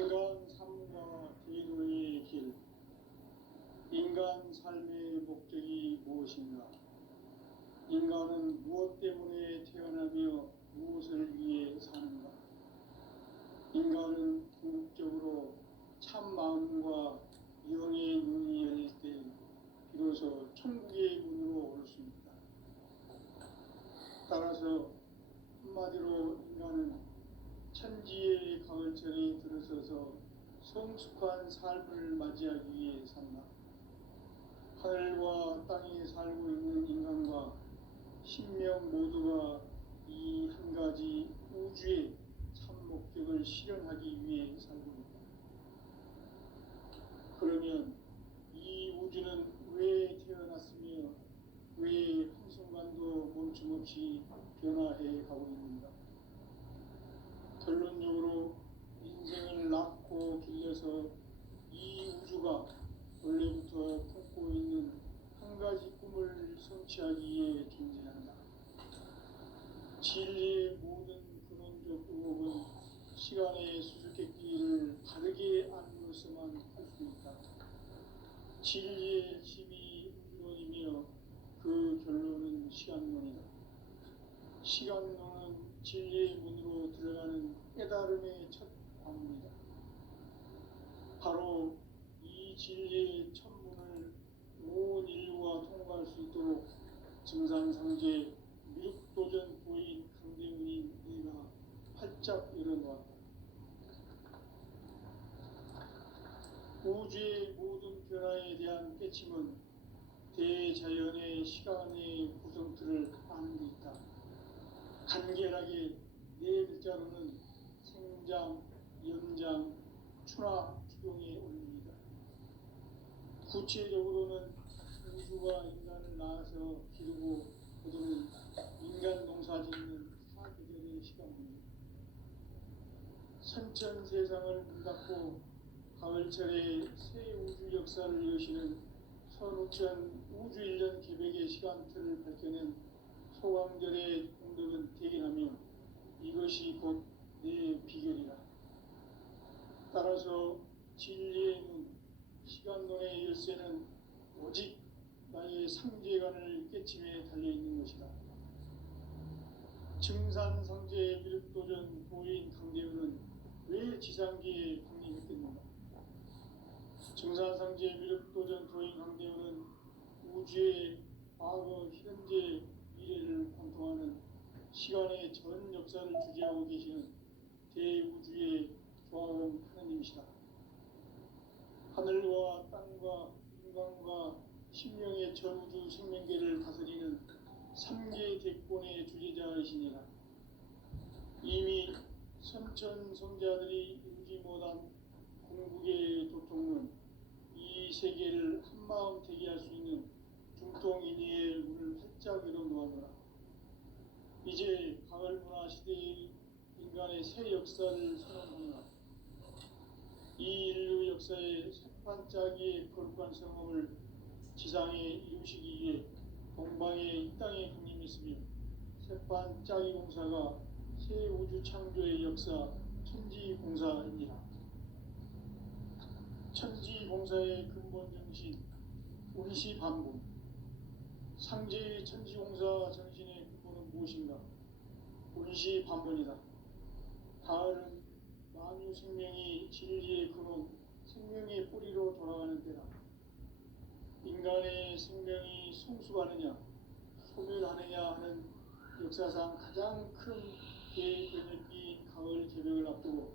인간 삶과 대도의 길, 인간 삶의 목적이 무엇인가? 인간은 무엇 때문에 태어나며 무엇을 위해 사는가? 인간은 궁극적으로 참 마음과 영의 눈이 열릴 때 비로소 천국의 문으로 올 수 있다. 따라서 한마디로 인간은 천지의 가을철에 들어서서 성숙한 삶을 맞이하기 위해 산다. 하늘과 땅에 살고 있는 인간과 신명 모두가 이 한 가지 우주의 참 목적을 실현하기 위해 살고 있다. 그러면 이 우주는 왜 태어났으며 왜 한순간도 멈춤없이 변화해 가고 있는가? 결론적으로 인생을 낳고 길러서 이 우주가 원래부터 품고 있는 한 가지 꿈을 성취하기 위해 존재한다. 진리의 모든 근원적 의혹은 시간의 수수께끼를 바르게 알므로서만 할 수 있다. 진리의 핵심이 운론이며 그 결론은 시간론이다. 시간론은 진리의 문으로 들어가는 깨달음의 첫 관문이다. 바로 이 진리의 첫 문을 온 인류가 통과할 수 있도록 증산상제 미륵도전 도인 강대훈이 내가 활짝 열어놓았다. 우주의 모든 변화에 대한 깨침은 대자연의 시간의 구성틀을 아는 데 있다. 간결하게 네 글자로는 생장, 연장, 추락, 추동의 원리이다. 구체적으로는 우주가 인간을 낳아서 기르고 거두는 인간 농사 짓는 사계절의 시간입니다. 선천 세상을 문 닫고 가을철에 새 우주 역사를 여시는 선우천 우주 1년 계백의 시간틀을 밝혀낸 소강절의 공덕은 대견하며 이것이 곧 내 비결이라. 따라서 진리의 눈, 시간론의 열쇠는 오직 나의 상제관을 깨침에 달려있는 것이다. 증산상제 미륵도전 도인 강대훈은 왜 지상계에 강림했겠는가? 증산상제 미륵도전 도인 강대훈은 우주의 과거, 현재, 미래를 관통하는 시간의 전 역사를 주재하고 계시는 대우주의 조화원 하느님이시다. 하늘과 땅과 인간과 신명의 전우주 생명계를 다스리는 3계 대권의 주재자이시니라. 이미 선천 성자들이 이루지 못한 궁극의 도통은 이 세계를 한마음 되게 할 수 있는 중통인의의 문을 활짝 열어놓았노라. 이제 가을문화 시대의 인간의 새 역사를 선언하노라. 이 인류 역사의 새반짝이의 거룩한 성험을 지상에 이루시기 위해 동방에 이 땅에 강림했으며 새반짝이 공사가 새 우주 창조의 역사 천지공사입니다. 천지공사의 근본 정신 운시반본. 상제의 천지공사 정신의 근본은 무엇인가? 운시반본이다. 가을은 만유 생명이 진리의 근원, 생명의 뿌리로 돌아가는 때다. 인간의 생명이 성숙하느냐, 소멸하느냐 하는 역사상 가장 큰 대변혁기인 가을 개벽을 앞두고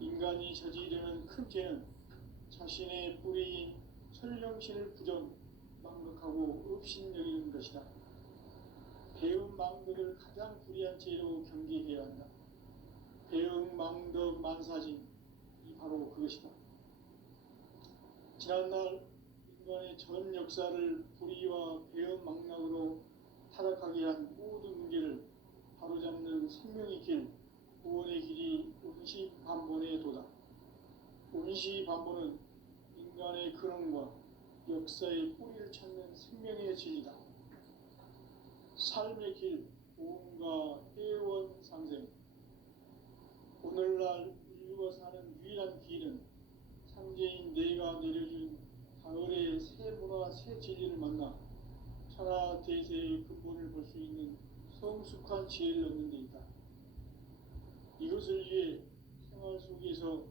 인간이 저지르는 큰 죄는 자신의 뿌리인 설령신을 부정, 망극하고 업신여기는 것이다. 배움 망덕을 가장 불의한 죄로 경계해야 한다. 배움 망덕 만사진, 이 바로 그것이다. 지난날 인간의 전 역사를 불의와 배움 망락으로 타락하게 한 모든 문제를 바로잡는 생명의 길, 구원의 길이 운시반본의 도다. 운시반본은 인간의 근원과 역사의 뿌리를 찾는 생명의 진리다. 삶의 길, 보험과 회원 상생. 오늘날 인류가 사는 유일한 유일한 길은 상제인 내가 내려준 가을의 새 문화 새 진리를 만나 천하 대세의 근본을 볼 수 있는 성숙한 지혜를 얻는 데 있다. 이것을 위해 생활 속에서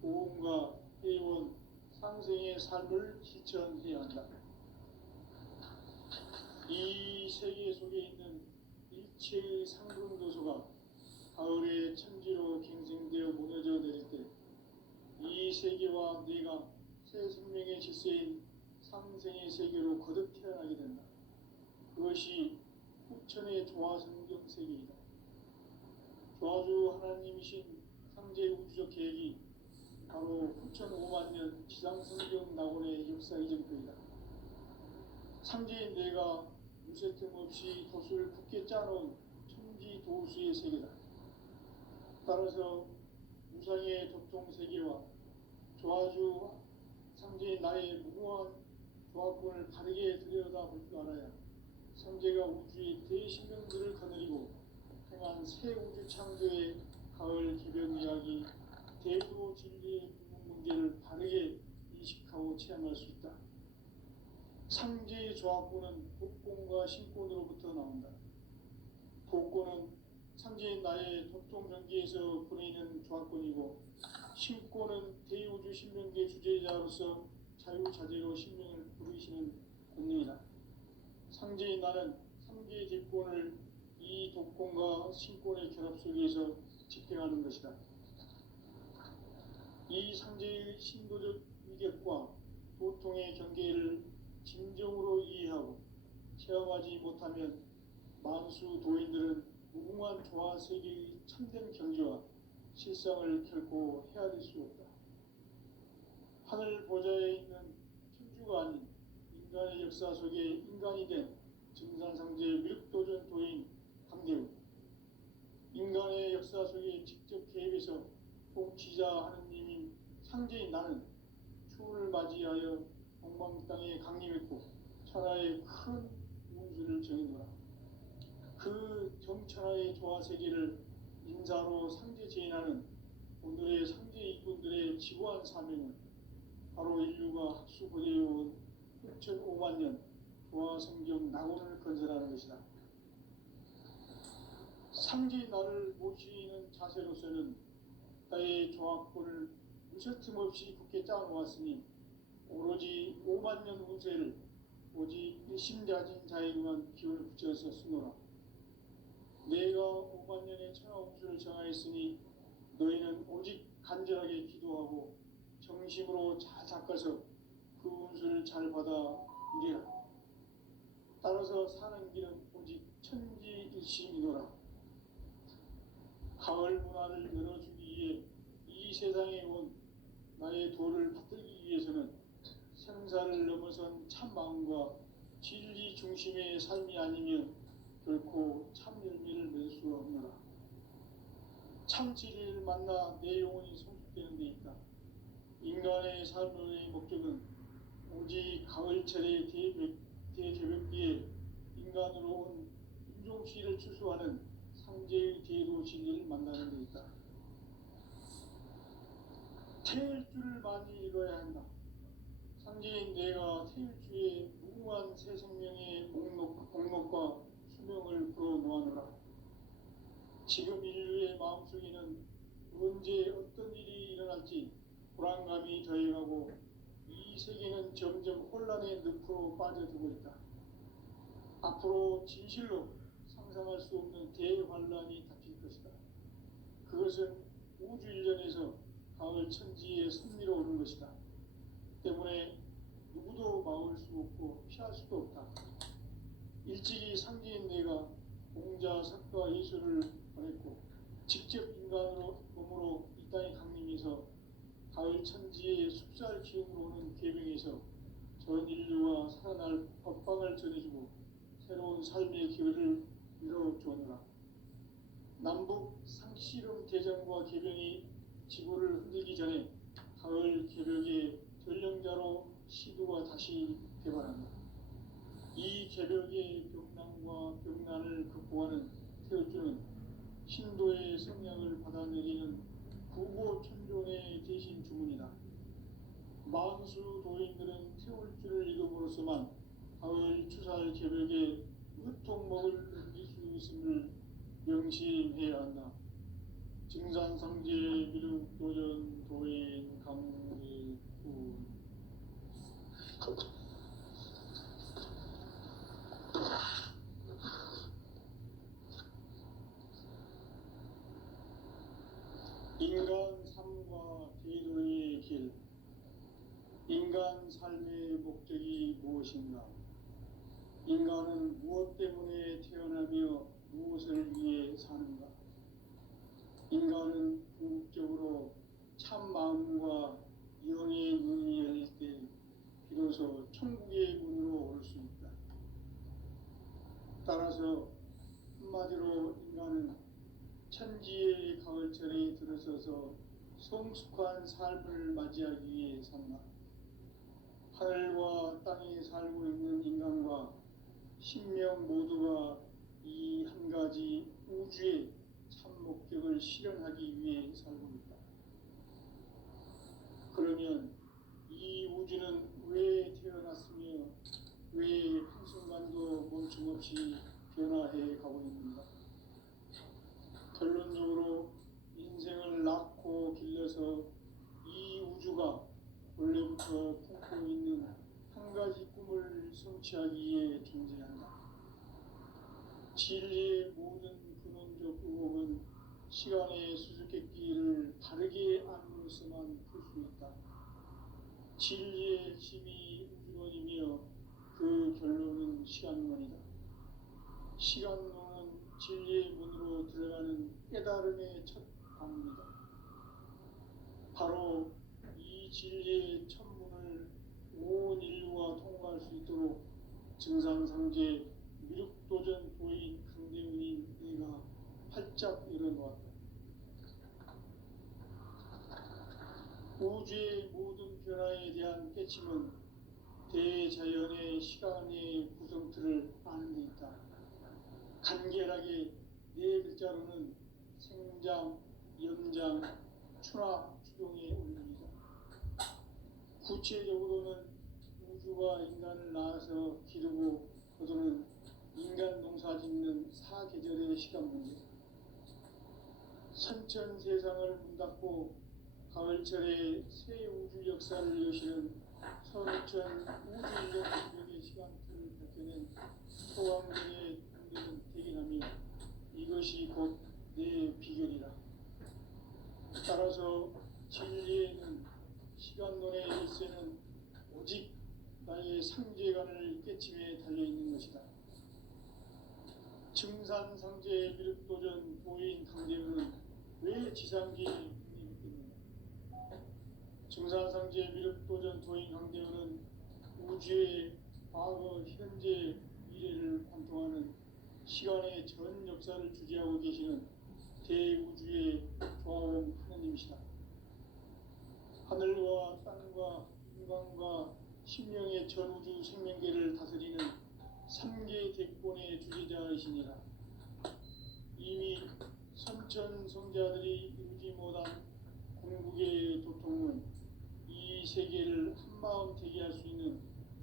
보험과 회원, 상생의 삶을 실천해야 한다. 이 세계 속에 있는 일체의 상승도소가 가을의 천지로 갱생되어 무너져 내릴 때 이 세계와 내가 새 생명의 질서인 상생의 세계로 거듭 태어나게 된다. 그것이 후천의 조화성경 세계이다. 조화주 하나님이신 상제 우주적 계획이 바로 후천 5만 년 지상성경 낙원의 역사 이전표이다. 상제인 내가 무쇠틈 없이 도수를 굳게 짜놓은 천지 도수의 세계다. 따라서 무상의 도통 세계와 조화주 상제인 나의 무궁한 조합권을 바르게 들여다볼 줄 알아야 상제가 우주의 대신명들을 거느리고 행한 새 우주 창조의 가을 기변 이야기 대도 진리의 문제를 바르게 인식하고 체험할 수 있다. 상제의 조합권은 복권과 신권으로부터 나온다. 복권은 상제인 나의 도통 경계에서 보내는 조합권이고 신권은 대우주 신명계 주제자로서 자유자재로 신명을 부르시는 권능이다. 상제인 나는 상제의 집권을 이 독권과 신권의 결합 속에서 집행하는 것이다. 이 상제의 신도적 위격과 도통의 경계를 진정으로 이해하고 체험하지 못하면 만수 도인들은 무궁한 조화 세계의 참된 경지와 실상을 결코 헤아릴 수 없다. 하늘 보좌에 있는 천주가 아닌 인간의 역사 속에 인간이 된 증산상제 미륵도전 도인 강대우, 인간의 역사 속에 직접 개입해서 통치자 하느님인 상제인 나는 추운을 맞이하여 동방 땅에 강림했고 천하의 큰 운수를 정해놓아 그 정천하의 조화 세계를 인사로 상제 제인하는 오늘의 상제 이꾼들의 지구한 사명은 바로 인류가 학수고대해온 6,5만 년 조화 성경 낙원을 건설하는 것이다. 상제인 나를 모시는 자세로서는 나의 조합권을 무쇠틈 없이 굳게 짜놓았으니 오로지 5만 년 운세를 오직 일심자진 자에게만 기운을 붙여서 쓰노라. 내가 5만 년의 천하 운수를 정하였으니 너희는 오직 간절하게 기도하고 정심으로 잘 닦아서 그 운수를 잘 받아 누리라. 따라서 사는 길은 오직 천지일심이노라. 가을 문화를 열어주기 위해 이 세상에 온 나의 도를 받들기 위해서는 생사를 넘어선 참 마음과 진리 중심의 삶이 아니면 결코 참 열매를 맺을 수 없노라. 참 진리를 만나 내 영혼이 성숙되는 데 있다. 인간의 삶의 목적은 오직 가을철의 대개벽기에 인간으로 온 인종씨를 추수하는 상제의 대도 진리를 만나는 데 있다. 태일주를 많이 읽어야 한다. 상제인 내가 태일주의 무궁한 새 생명의 목록과 수명을 불어놓아노라. 지금 인류의 마음속에는 언제 어떤 일이 일어날지 불안감이 더해가고 이 세계는 점점 혼란의 늪으로 빠져들고 있다. 앞으로 진실로 상상할 수 없는 대환란이 닥칠 것이다. 그것은 우주 일련에서 가을 천지에 선미로 오는 것이다. 때문에 누구도 막을 수 없고 피할 수도 없다. 일찍이 상제인 내가 공자, 석가, 예수를 보냈고 직접 인간으로 몸으로 이 땅에 강림해서 가을 천지의 숲살 기운으로 오는 계명에서 전 인류와 살아날 법방을 전해주고 새로운 삶의 기회를 이뤄주었노라. 남북 상씨름 대전과 계병이 지구를 흔들기 전에 가을 개벽의 전령자로 시도가 다시 개발한다. 이 개벽의 벽난과 벽난을 극복하는 태어주는 신도의 성량을 받아내리는 부고 천존의 대신 주문이다. 만수 도인들은 태울 줄을 읽음으로써만 가을 추살 개벽에 으통먹을 넘길 수 있음을 명심해야 한다. 증산상제 미륵도전 도인 강대군. 인간 삶과 제도의 길. 인간 삶의 목적이 무엇인가? 인간은 무엇 때문에 태어나며 무엇을 위해 사는가? 인간은 궁극적으로 참 마음과 영의 문이 열릴 때 비로소 천국의 문으로 올 수 있다. 따라서 한마디로 인간은 천지의 가을철에 들어서서 성숙한 삶을 맞이하기 위해 산다. 하늘과 땅에 살고 있는 인간과 신명 모두가 이 한 가지 우주의 참 목적을 실현하기 위해 살고 있다. 그러면 이 우주는 왜 태어났으며 왜 한순간도 멈춤없이 변화해 가고 있는가? 결론적으로 인생을 낳고 길러서 이 우주가 원래부터 품고 있는 한 가지 꿈을 성취하기 위해 존재한다. 진리의 모든 근원적 의혹은 시간의 수수께끼를 바르게 안으로서만 풀 수 있다. 진리의 핵심이 우주론이며 그 결론은 시간론이다. 시간론은 진리의 문으로 들어가는 깨달음의 첫 방문이다. 바로 이 진리의 천문을 온 인류가 통과할 수 있도록 증산상제 미륵도전 도인 강대훈인 내가 활짝 열어놓았다. 우주의 모든 변화에 대한 깨침은 대자연의 시간의 구성틀을 아는 데 있다. 간결하게 네 글자로는 생장, 연장, 추나, 추동의 원리이다. 구체적으로는 우주가 인간을 낳아서 기르고 거두는 인간 농사 짓는 사계절의 시간 문제, 선천 세상을 문닫고 가을철에 새 우주 역사를 여시는 선천 우주인력 기록의 시간틀을 밝혀낸 소왕전의 공대는 대견하며 이것이 곧 내 비결이라. 따라서 진리에는 시간론의 열쇠는 오직 나의 상제관을 깨침에 달려있는 것이다. 증산상제 미륵도전 도인 강대훈은 왜 지상계에 국립했겠느냐? 증산상제 미륵도전 도인 강대훈은 우주의 과거, 현재, 미래를 관통하는 시간의 전 역사를 주재하고 계시는 대우주의 조화원 하느님이시다. 하늘과 땅과 인간과 신명의 전우주 생명계를 다스리는 3계 대권의 주재자이시니라. 이미 선천 성자들이 이루지 못한 궁극의 도통은 이 세계를 한마음 되게 할 수 있는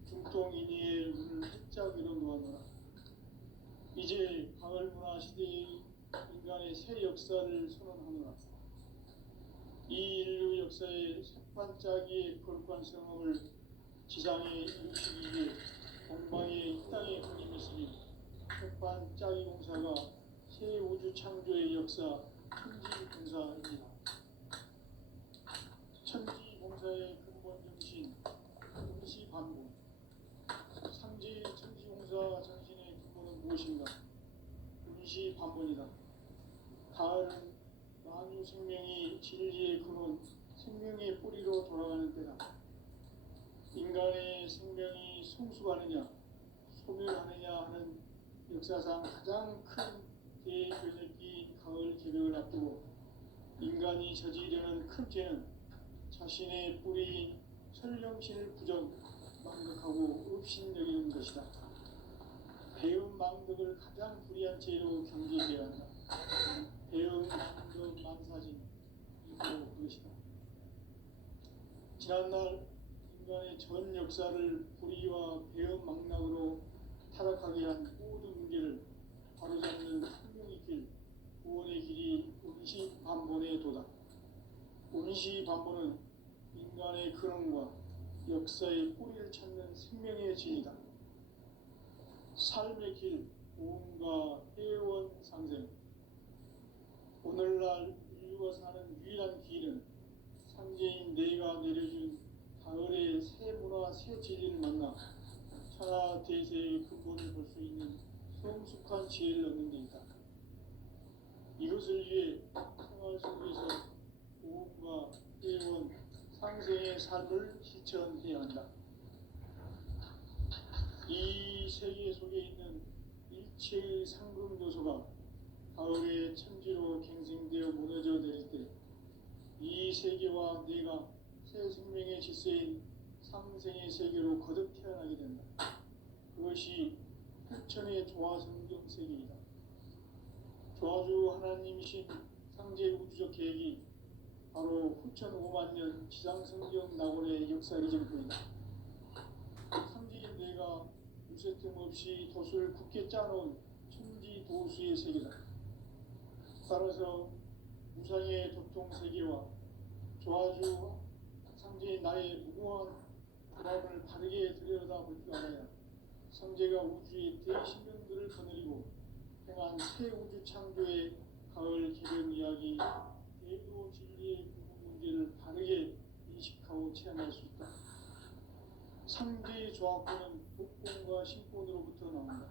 중통인의의 문을 활짝 열어놓았노라. 이제 가을 문화 시대의 인간의 새 역사를 선언하노라. 이 인류 역사의 색반짝이의 거룩한 성험을 지상에 이루시기 위해 동방의 이 땅에 군림했으니 색반짝이 공사가 새 우주 창조의 역사 천지공사입니다. 천지공사의 근본 정신 임시반복. 상제 천지공사 정신의 근본은 무엇인가? 임시반복이다. 가을은 만유 생명이 진리의 근원, 생명의 뿌리로 돌아가는 때다. 인간의 생명이 성숙하느냐, 소멸하느냐 하는 역사상 가장 큰 대변혁기인 가을 개벽을 앞두고 인간이 저지르는 큰 죄는 자신의 뿌리인 설령신을 망각하고 업신여기는 것이다. 배운 망덕을 가장 불의한 죄로 경계해야 한다. 배운 망덕 만사진, 있고 그것이다. 지난날 인간의 전 역사를 불의와 배은망락으로 타락하게 한 모든 문제를 바로잡는 생명의 길, 구원의 길이 운시반본에 도다. 운시반본은 인간의 근원과 역사의 뿌리를 찾는 생명의 진이다. 삶의 길, 구원과 회원 상생. 오늘날 인류가 사는 유일한 길은 상제인 내가 내려준 가을의 새 문화 새 진리를 만나 천하 대세의 근본을 볼 수 있는 성숙한 지혜를 얻는 데 있다. 이것을 위해 생활 속에서 구원과 회원 상생의 삶을 실천해야 한다. 이 세계 속에 있는 일체의 상금 요소가 가을의 천지로 갱생되어 무너져 내릴 때 이 세계와 내가 새 생명의 질서인 상생의 세계로 거듭 태어나게 된다. 그것이 후천의 조화성경 세계이다. 조화주 하나님이신 상제 우주적 계획이 바로 후천 5만 년 지상성경 낙원의 역사의 전부이다. 상제인 내가 무쇠 틈 없이 도수를 굳게 짜놓은 천지 도수의 세계다. 따라서 무상의 도통 세계와 조화주 상제인 나의 무궁한 조합을 바르게 들여다볼 줄 알아야 상제가 우주의 대신명들을 거느리고 행한 새 우주 창조의 가을 기름 이야기 대도 진리의 구분 문제를 바르게 인식하고 체험할 수 있다. 상제의 조합권은 독권과 신권으로부터 나온다.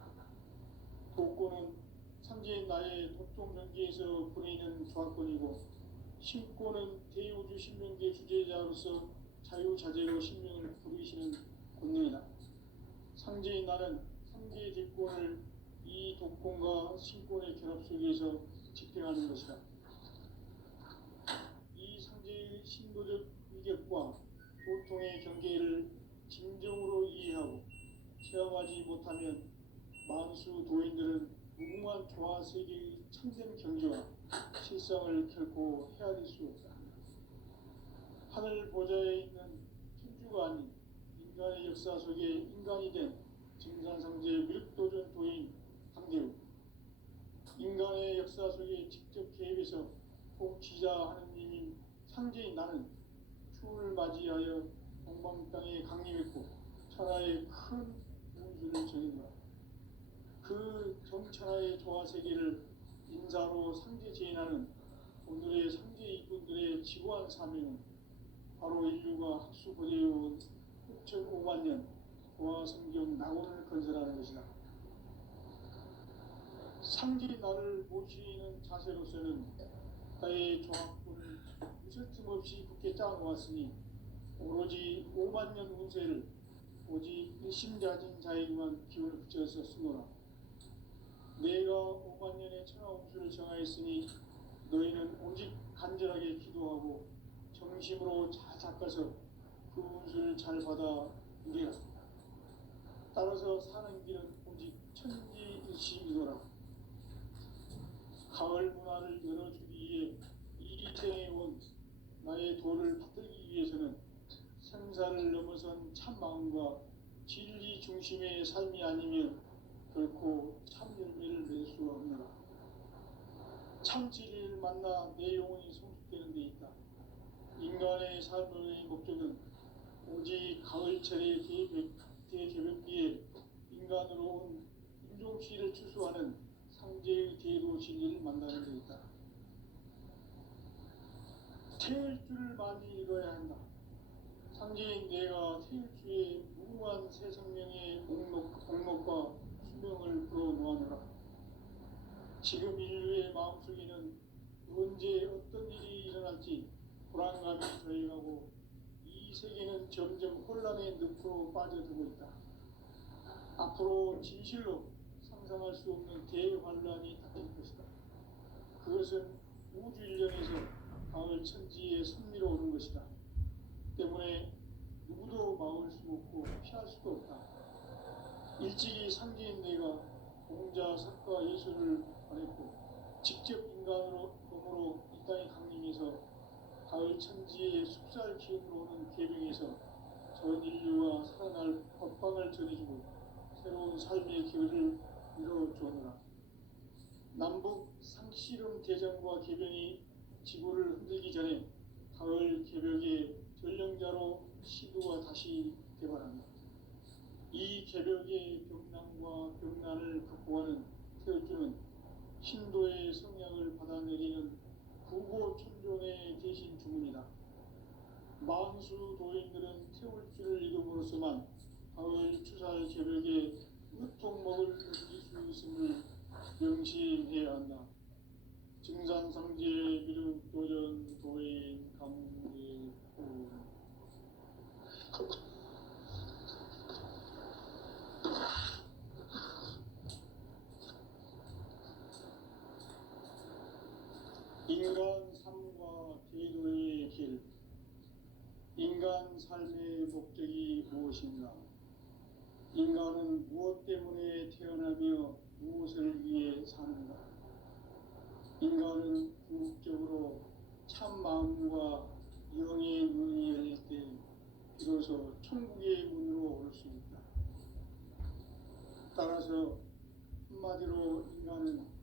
독권은 상제인 나의 도통 경계에서 보내는 조합권이고, 신권은 대우주 신명계 주제자로서 자유자재로 신명을 부르시는 권능이다. 상제인 나는 상제의 대권을 이 독권과 신권의 결합 속에서 집행하는 것이다. 이 상제의 신도적 위격과 보통의 경계를 진정으로 이해하고 체험하지 못하면 만수 도인들은 무궁한 조화 세계의 참된 경지와 실상을 결코 헤아릴 수 없다. 하늘 보좌에 있는 천주가 아닌 인간의 역사 속에 인간이 된 증산상제 미륵도전 도인 강대우, 인간의 역사 속에 직접 개입해서 통치자 하느님인 상제인 나는 추을 맞이하여 동방 땅에 강림했고 천하의 큰 운수를 정했노라. 그 정천하의 조화 세계를 인사로 상제 제인하는 오늘의 상제 이분들의 지고한 사명은 바로 인류가 학수 고대해온 6,5만 년 조화 성경 낙원을 건설하는 것이다. 상제 나를 모시는 자세로서는 나의 조합권을 무쇠 틈 없이 굳게 짜놓았으니 오로지 5만 년 운세를 오직 일심자진 자에게만 기운을 붙여서 쓰노라. 내가 5만 년의 천하 운수를 정하였으니 너희는 오직 간절하게 기도하고 정심으로 잘 닦아서 그 운수를 잘 받아 누리라. 따라서 사는 길은 오직 천지일시이노라. 가을 문화를 열어주기 위해 이 생에 온 나의 도를 받들기 위해서는 생사를 넘어선 참 마음과 진리 중심의 삶이 아니면 결코 참 열매를 맺을 수가 없노라. 참 진리를 만나 내 영혼이 성숙되는 데 있다. 인간의 삶의 목적은 오직 가을철의 대개벽기에 인간으로 온 인종시를 추수하는 상제의 대도 진리를 만나는 데 있다. 태일주를 많이 읽어야 한다. 상제인 내가 태일주의 무궁한 새 생명의 목록과 수명을 불어놓아노라. 지금 인류의 마음속에는 언제 어떤 일이 일어날지 불안감이 더해가고 이 세계는 점점 혼란의 늪으로 빠져들고 있다. 앞으로 진실로 상상할 수 없는 대환란이 닥칠 것이다. 그것은 우주 일련에서 가을 천지에 선미로 오는 것이다. 때문에 누구도 막을 수 없고 피할 수도 없다. 일찍이 상제인 내가 공자, 석가, 예수를 보냈고 직접 인간으로 몸으로 이 땅에 강림해서 가을 천지의 숲살 기운으로 오는 계명에서 전 인류가 살아날 법방을 전해주고 새로운 삶의 기회를 이뤄주느라. 남북 상씨름 대전과 계병이 지구를 흔들기 전에 가을 개벽의 전령자로 시도가 다시 개발합니다. 이 개벽의 벽난과 벽난을 극복하는 태울주는 신도의 성향을 받아내리는 구고천존의 대신 주문이다. 만수 도인들은 태울주를 읽음으로써만 가을 추살 개벽의 으통목을 느낄 수 있음을 명시해야 한다. 증산상제 미륵도전 도인 감리부. 인간 삶과 제도의 길. 인간 삶의 목적이 무엇인가? 인간은 무엇 때문에 태어나며 무엇을 위해 사는가? 인간은 궁극적으로 참 마음과 영의 눈이 열릴 때 비로소 천국의 문으로 올 수 있다. 따라서 한마디로 인간은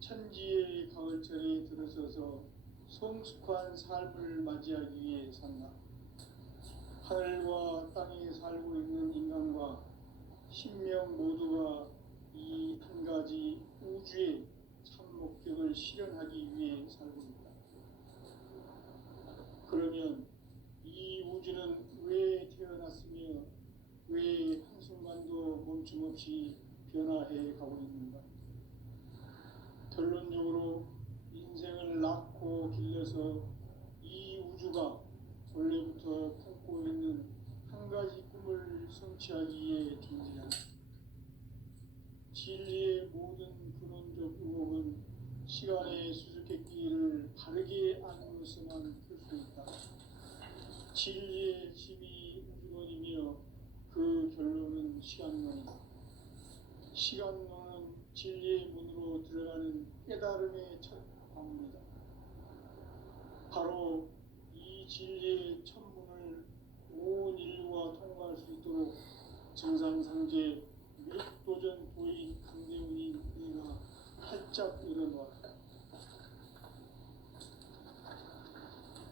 천지의 가을철에 들어서서 성숙한 삶을 맞이하기 위해 산다. 하늘과 땅에 살고 있는 인간과 신명 모두가 이 한 가지 우주의 참 목적을 실현하기 위해 살고 있다. 그러면 이 우주는 왜 태어났으며 왜 한순간도 멈춤없이 변화해 가고 있는가? 결론적으로 인생을 낳고 길러서 이 우주가 원래부터 품고 있는 한 가지 꿈을 성취하기 위해 존재한다. 진리의 모든 근원적 의혹은 시간의 수수께끼를 바르게 안으로서만 풀 수 있다. 진리의 힘이 우주론이며 그 결론은 시간론이다. 시간론은 진리의 문으로 들어가는 깨달음의 첫 방문이다. 바로 이 진리의 첫 문을 온 인류가 통과할 수 있도록 정상상제 미륵도전 도인 강대훈이 이가 활짝 일어놓았다.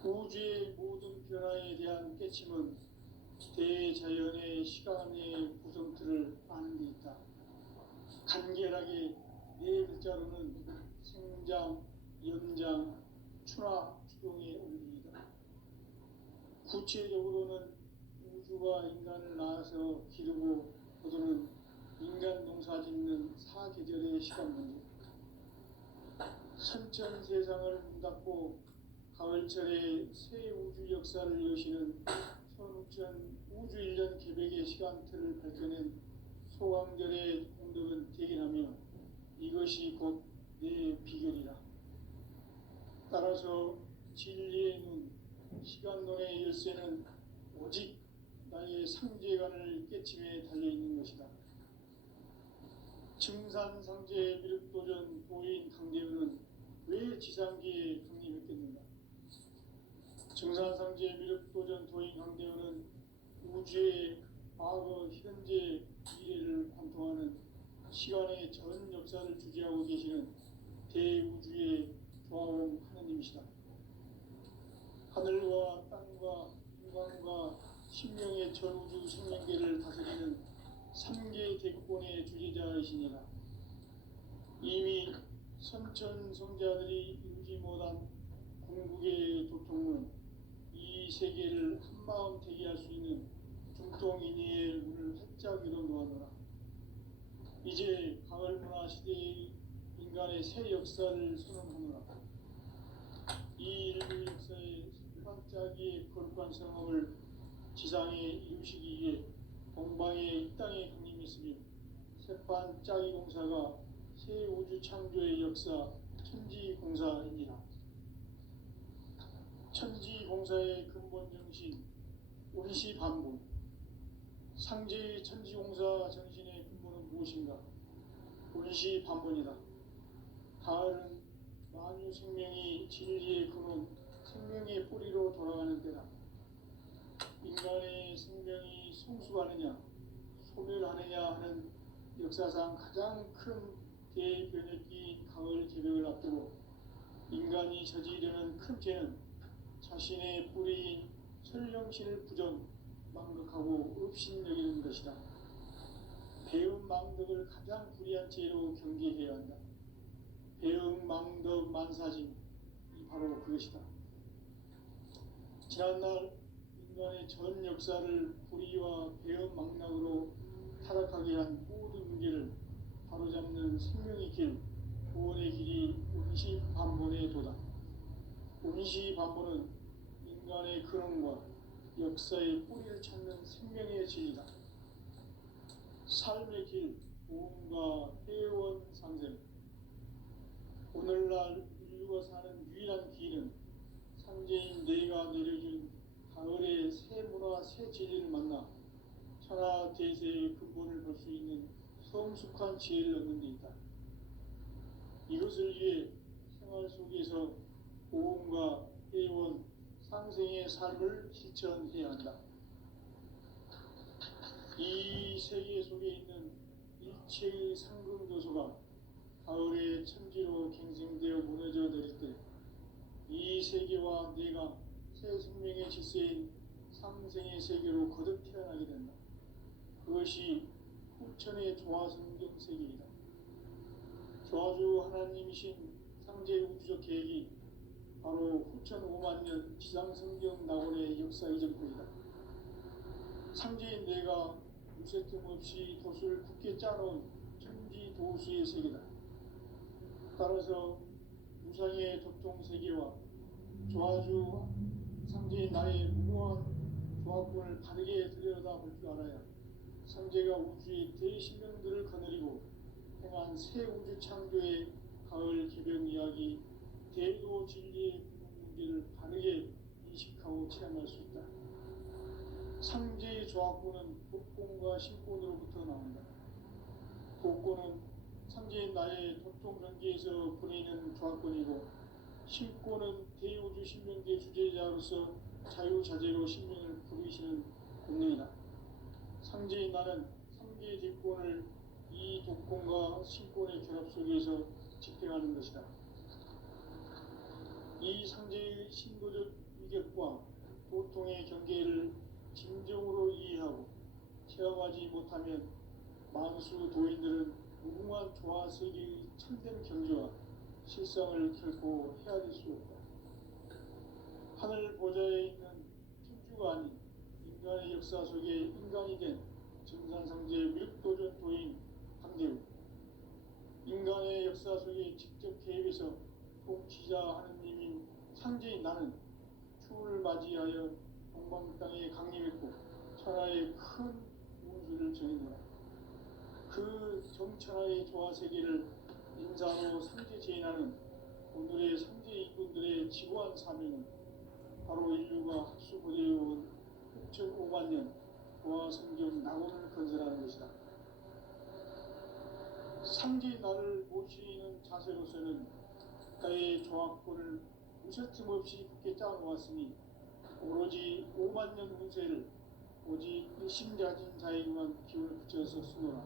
우주의 모든 변화에 대한 깨침은 대자연의 시간의 구성틀을 아는 데 있다. 간결하게 네 글자로는 생장, 연장, 추나 추동의 원리이다. 구체적으로는 우주가 인간을 낳아서 기르고 거두는 인간 농사 짓는 사계절의 시간 문제. 선천 세상을 문 닫고 가을철에 새 우주 역사를 여시는 선우천 우주 1년 개백의 시간틀을 밝혀낸 소강절의 공덕은 대견하며 이것이 곧 내 비결이라. 따라서 진리의 눈, 시간론의 열쇠는 오직 나의 상제관을 깨침에 달려있는 것이다. 증산상제 미륵도전 도인 강대훈은 왜 지상기에 강림했겠는가? 증산상제 미륵도전 도인 강대훈은 우주의 과거, 현재, 미래를 관통하는 시간의 전 역사를 주재하고 계시는 대우주의 조화원 하느님이시다. 하늘과 땅과 인간과 신명의 전우주 생명계를 다스리는 3계 대권의 주재자이시니라. 이미 선천 성자들이 이루지 못한 궁극의 도통은 이 세계를 한마음 되게 할 수 있는 중통인의의 문을 활짝 열어놓아노라. 이제 가을 문화 시대의 인간의 새 역사를 선언하노라. 이 인류 역사의 반짝이의 거룩한 성함을 지상에 이루시기 위해 동방의 이 땅에 강림했으며 새반짝이 공사가 새 우주 창조의 역사 천지공사이니라. 천지공사의 근본 정신 원시반복. 상제의 천지공사 정신의 근본은 무엇인가? 원시반복이다. 가을은 만유 생명이 진리의 근원 생명의 뿌리로 돌아가는 때다. 인간의 생명이 성숙하느냐 소멸하느냐 하는 역사상 가장 큰 대변혁기 가을 개벽을 앞두고 인간이 저지르는 큰 죄는 자신의 뿌리인 설령신을 부정 망각하고 업신여기는 것이다. 배음 망덕을 가장 불의한 죄로 경계해야 한다. 배음 망덕 만사진 이 바로 그것이다. 지난날 인간의 전 역사를 불의와 배음 망락으로 타락하게 한 모든 문제를 바로잡는 생명의 길, 구원의 길이 운시반본의 도다. 운시반본은 인간의 근원과 역사의 뿌리를 찾는 생명의 진리다. 삶의 길, 보험과 회원 상생. 오늘날 인류가 사는 유일한 길은 상제인 내가 내려준 가을의 새 문화, 새 진리를 만나 천하 대세의 근본을 볼 수 있는 성숙한 지혜를 얻는 데 있다. 이것을 위해 생활 속에서 보험과 회원, 상생의 삶을 실천해야 한다. 이 세계 속에 있는 일체의 상금도서가 가을의 천지로 갱생되어 무너져 내릴 때 이 세계와 내가 새 생명의 질서인 상생의 세계로 거듭 태어나게 된다. 그것이 후천의 조화성경 세계이다. 조화주 하나님이신 상제 우주적 계획이 바로 후천 5만 년 지상성경 낙원의 역사 이전권이다. 상제인 내가 무쇠 틈 없이 도수를 굳게 짜놓은 천지 도수의 세계다. 따라서 무상의 도통 세계와 조화주 상제인 나의 무모한 조합권을 바르게 들여다볼 줄 알아야 상제가 우주의 대신명들을 거느리고 행한 새 우주 창조의 가을 개벽 이야기 대도 진리의 문제를 바르게 인식하고 체험할 수 있다. 상제의 조합권은 복권과 신권으로부터 나온다. 복권은 상제인 나의 도통 경계에서 보내는 조합권이고 신권은 대우주 신명계 주제자로서 자유자재로 신명을 부르시는 권능이다. 상제인 나는 3개의 대권을 이 독권과 신권의 결합 속에서 집행하는 것이다. 이 상제의 신도적 위격과 도통의 경계를 진정으로 이해하고 체험하지 못하면 만수 도인들은 무궁한 조화세계의 참된 경지와 실상을 결코 헤아릴 수 없다. 하늘 보좌에 있는 천주가 아닌 인간의 역사 속에 인간이 된 정산상제 묘도전 도인 강대우, 인간의 역사 속에 직접 개입해서 통치자 하느님인 상제인 나는 추을 맞이하여 동방 땅에 강림했고 천하의 큰 운수를 정했노라. 그 정천하의 조화세계를 인자로 상제 제인하는 오늘의 상제 인군들의 지고한 사명은 바로 인류가 학수고대해온 6,500만 년 조화성경 낙원을 건설하는 것이다. 상제인 나를 모시는 자세로서는 나의 조합권을 무쇠틈 없이 굳게 짜놓았으니 오로지 5만 년 운세를 오직 일심가진 자에게만 기운을 붙여서 쓰노라.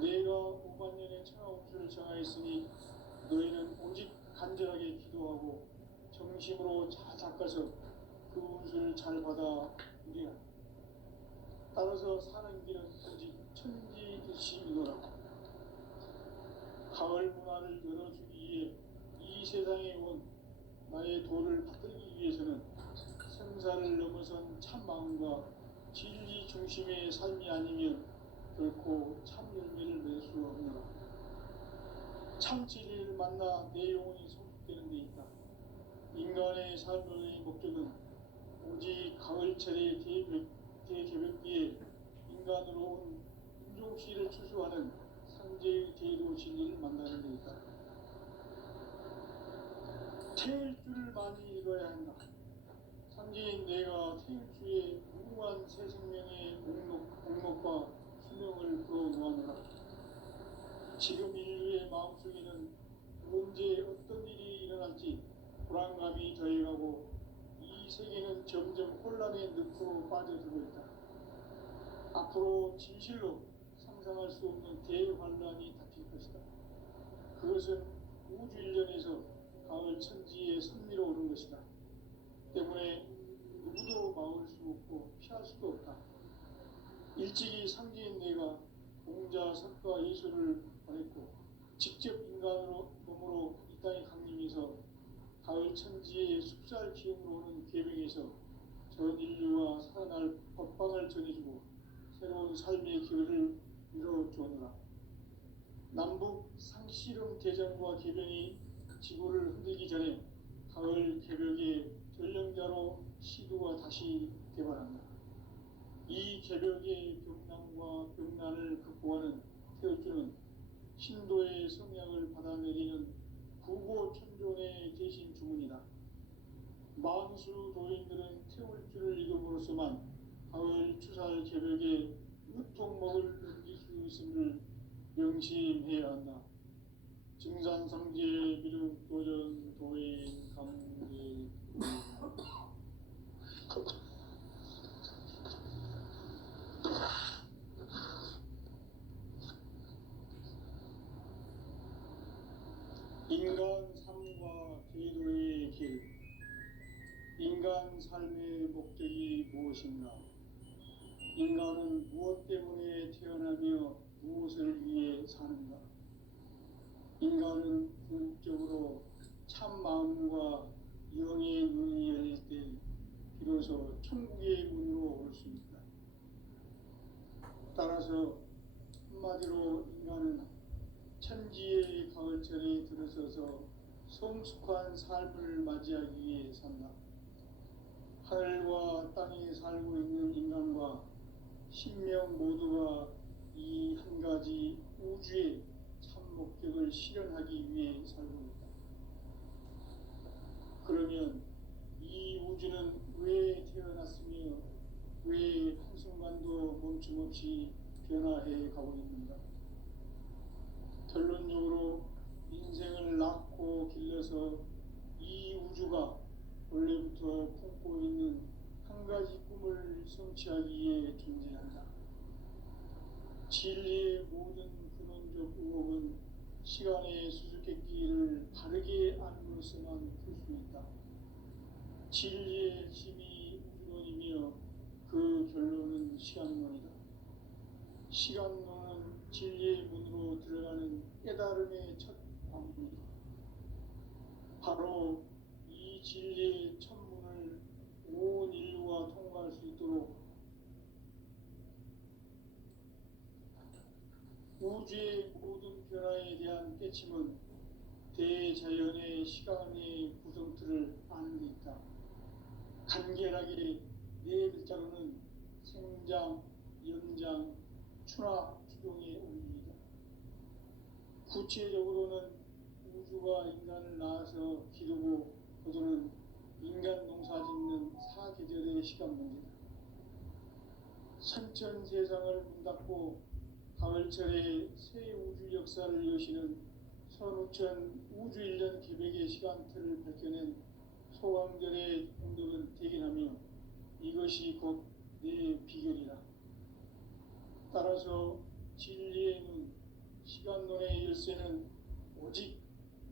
내가 5만 년의 천하 운수를 정하였으니 너희는 오직 간절하게 기도하고 정심으로 잘 닦아서 그 운수를 잘 받아 누리라. 따라서 사는 길은 오직 천지일시이노라. 가을 문화를 열어주기 위해 이 세상에 온 나의 도를 받들기 위해서는 생사를 넘어선 참 마음과 진리 중심의 삶이 아니면 결코 참 열매를 맺을 수 없노라. 참 진리를 만나 내 영혼이 성숙되는 데 있다. 인간의 삶의 목적은 오직 가을철의 대개벽기에 인간으로 온 인종시를 추수하는 상제의 대도 진리를 만나는 데 있다. 태일주를 많이 읽어야 한다. 상제인 내가 태일주의 무궁한 새 생명의 목록과 수명을 불어놓아노라. 지금 인류의 마음속에는 언제 어떤 일이 일어날지 불안감이 더해가고 이 세계는 점점 혼란에 늪으로 빠져들고 있다. 앞으로 진실로 상상할 수 없는 대환란이 닥칠 것이다. 그것은 우주 일련에서 가을 천지에 선미로 오는 것이다. 때문에 누구도 막을 수 없고 피할 수도 없다. 일찍이 상제인 내가 공자, 석가, 예수를 보냈고 직접 인간으로 몸으로 이 땅에 강림해서 가을 천지의 숲살 기운으로 오는 계명에서 전 인류와 살아날 법방을 전해주고 새로운 삶의 기회를 이뤄주었노라. 남북 상씨름 대전과 계병이 지구를 흔들기 전에 가을 개벽의 전령자로 시도가 다시 개발한다. 이 개벽의 병난과 병난을 극복하는 태울주는 신도의 성약을 받아내리는 구고천존의 대신 주문이다. 만수 도인들은 태울주를 읽음으로써만 가을 추살 개벽에 으통목을 넘길 수 있음을 명심해야 한다. 증산상제 미륵도전 도인 강제 인간 삶과 제도의 길. 인간 삶의 목적이 무엇인가? 인간은 무엇 때문에 태어나며 무엇을 위해 사는가? 인간은 궁극적으로 참 마음과 영의 눈이 열릴 때 비로소 천국의 문으로 올 수 있다. 따라서 한마디로 인간은 천지의 가을철에 들어서서 성숙한 삶을 맞이하기 위해 산다. 하늘과 땅에 살고 있는 인간과 신명 모두가 이 한 가지 우주의 참 목적을 실현하기 위해 살고 있다. 그러면 이 우주는 왜 태어났으며 왜 한순간도 멈춤없이 변화해 가고 있는가? 결론적으로 인생을 낳고 길러서 이 우주가 원래부터 품고 있는 한 가지 꿈을 성취하기 위해 존재한다. 진리의 모든 근원적 의혹은 시간의 수수께끼를 바르게 안으로서만 풀 수 있다. 진리의 핵심이 우주론이며 그 결론은 시간론이다. 시간론은 진리의 문으로 들어가는 깨달음의 첫 관문이다. 바로 이 진리의 첫 문을 온 인류가 통과할 수 있도록 우주의 모든 변화에 대한 깨침은 대자연의 시간의 구성틀을 아는 데 있다. 간결하게 네 글자로는 생장, 연장, 추나 추동의 원리이다. 구체적으로는 우주가 인간을 낳아서 기르고 거두는 인간 농사 짓는 사계절의 시간 문제다. 선천 세상을 문 닫고 가을철에 새 우주 역사를 여시는 선우천 우주 1년 기백의 시간틀을 밝혀낸 소강절의 공덕은 대견하며 이것이 곧 내 비결이다. 따라서 진리의 눈, 시간론의 열쇠는 오직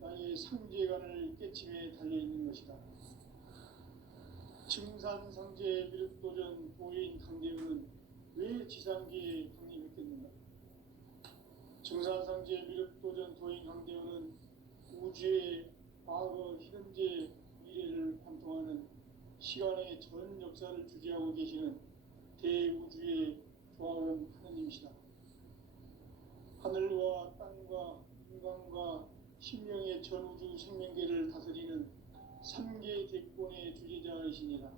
나의 상제관을 깨침에 달려있는 것이다. 증산상제 미륵도전 도인 강대우는 왜 지상계에 강림했겠는가? 증산상제 미륵도전 도인 강대우는 우주의 과거, 현재, 미래를 관통하는 시간의 전 역사를 주재하고 계시는 대우주의 조화원 하느님이시다. 하늘과 땅과 인간과 신명의 전우주 생명계를 다스리는 3계 대권의 주재자이시니라.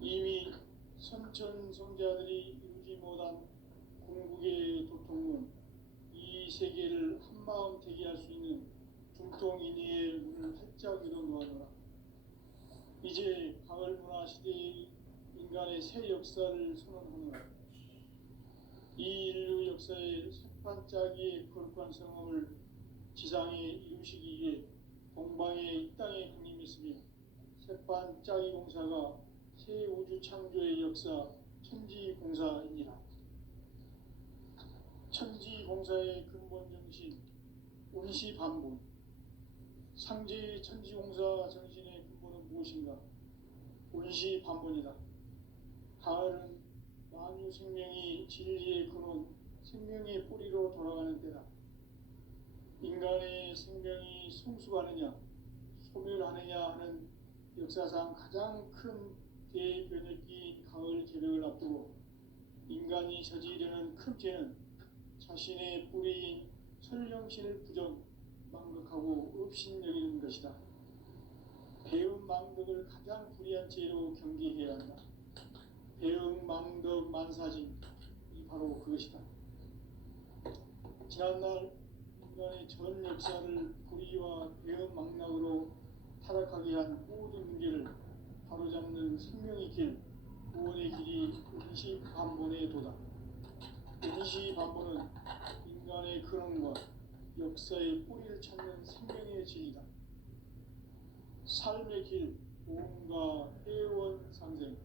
이미 선천 성자들이 이루지 못한 궁극의 도통문, 이 세계를 한마음 되게 할 수 있는 중통인의의 문을 활짝 열어 놓아노라. 이제 가을 문화 시대의 인간의 새 역사를 선언하노라. 이 인류 역사의 첫 반짝이의 거룩한 성험을 지상에 이루시기 위해 동방의 이 땅에 군림했으며 새판 짜기 공사가 새 우주 창조의 역사 천지공사이니라. 천지공사의 근본 정신 원시반본. 상제의 천지공사 정신의 근본은 무엇인가? 원시반본이다. 가을은 만유 생명이 진리의 근원, 생명의 뿌리로 돌아가는 때다. 인간의 생명이 성숙하느냐, 소멸하느냐 하는 역사상 가장 큰 대변혁기인 가을 개벽을 앞두고 인간이 저지르는 큰 죄는 자신의 뿌리인 설령신을 부정, 망극하고 업신여기는 것이다. 배음 망덕을 가장 불의한 죄로 경계해야 한다. 배음 망덕 만사진이 바로 그것이다. 지난날 인간의 전 역사를 불의와 배음 망락으로 타락하게 한 모든 문제를 바로잡는 생명의 길, 구원의 길이 원시반본의 도다. 원시반본은 인간의 근원과 역사의 뿌리를 찾는 생명의 진리다. 삶의 길, 보험과 회원 상생.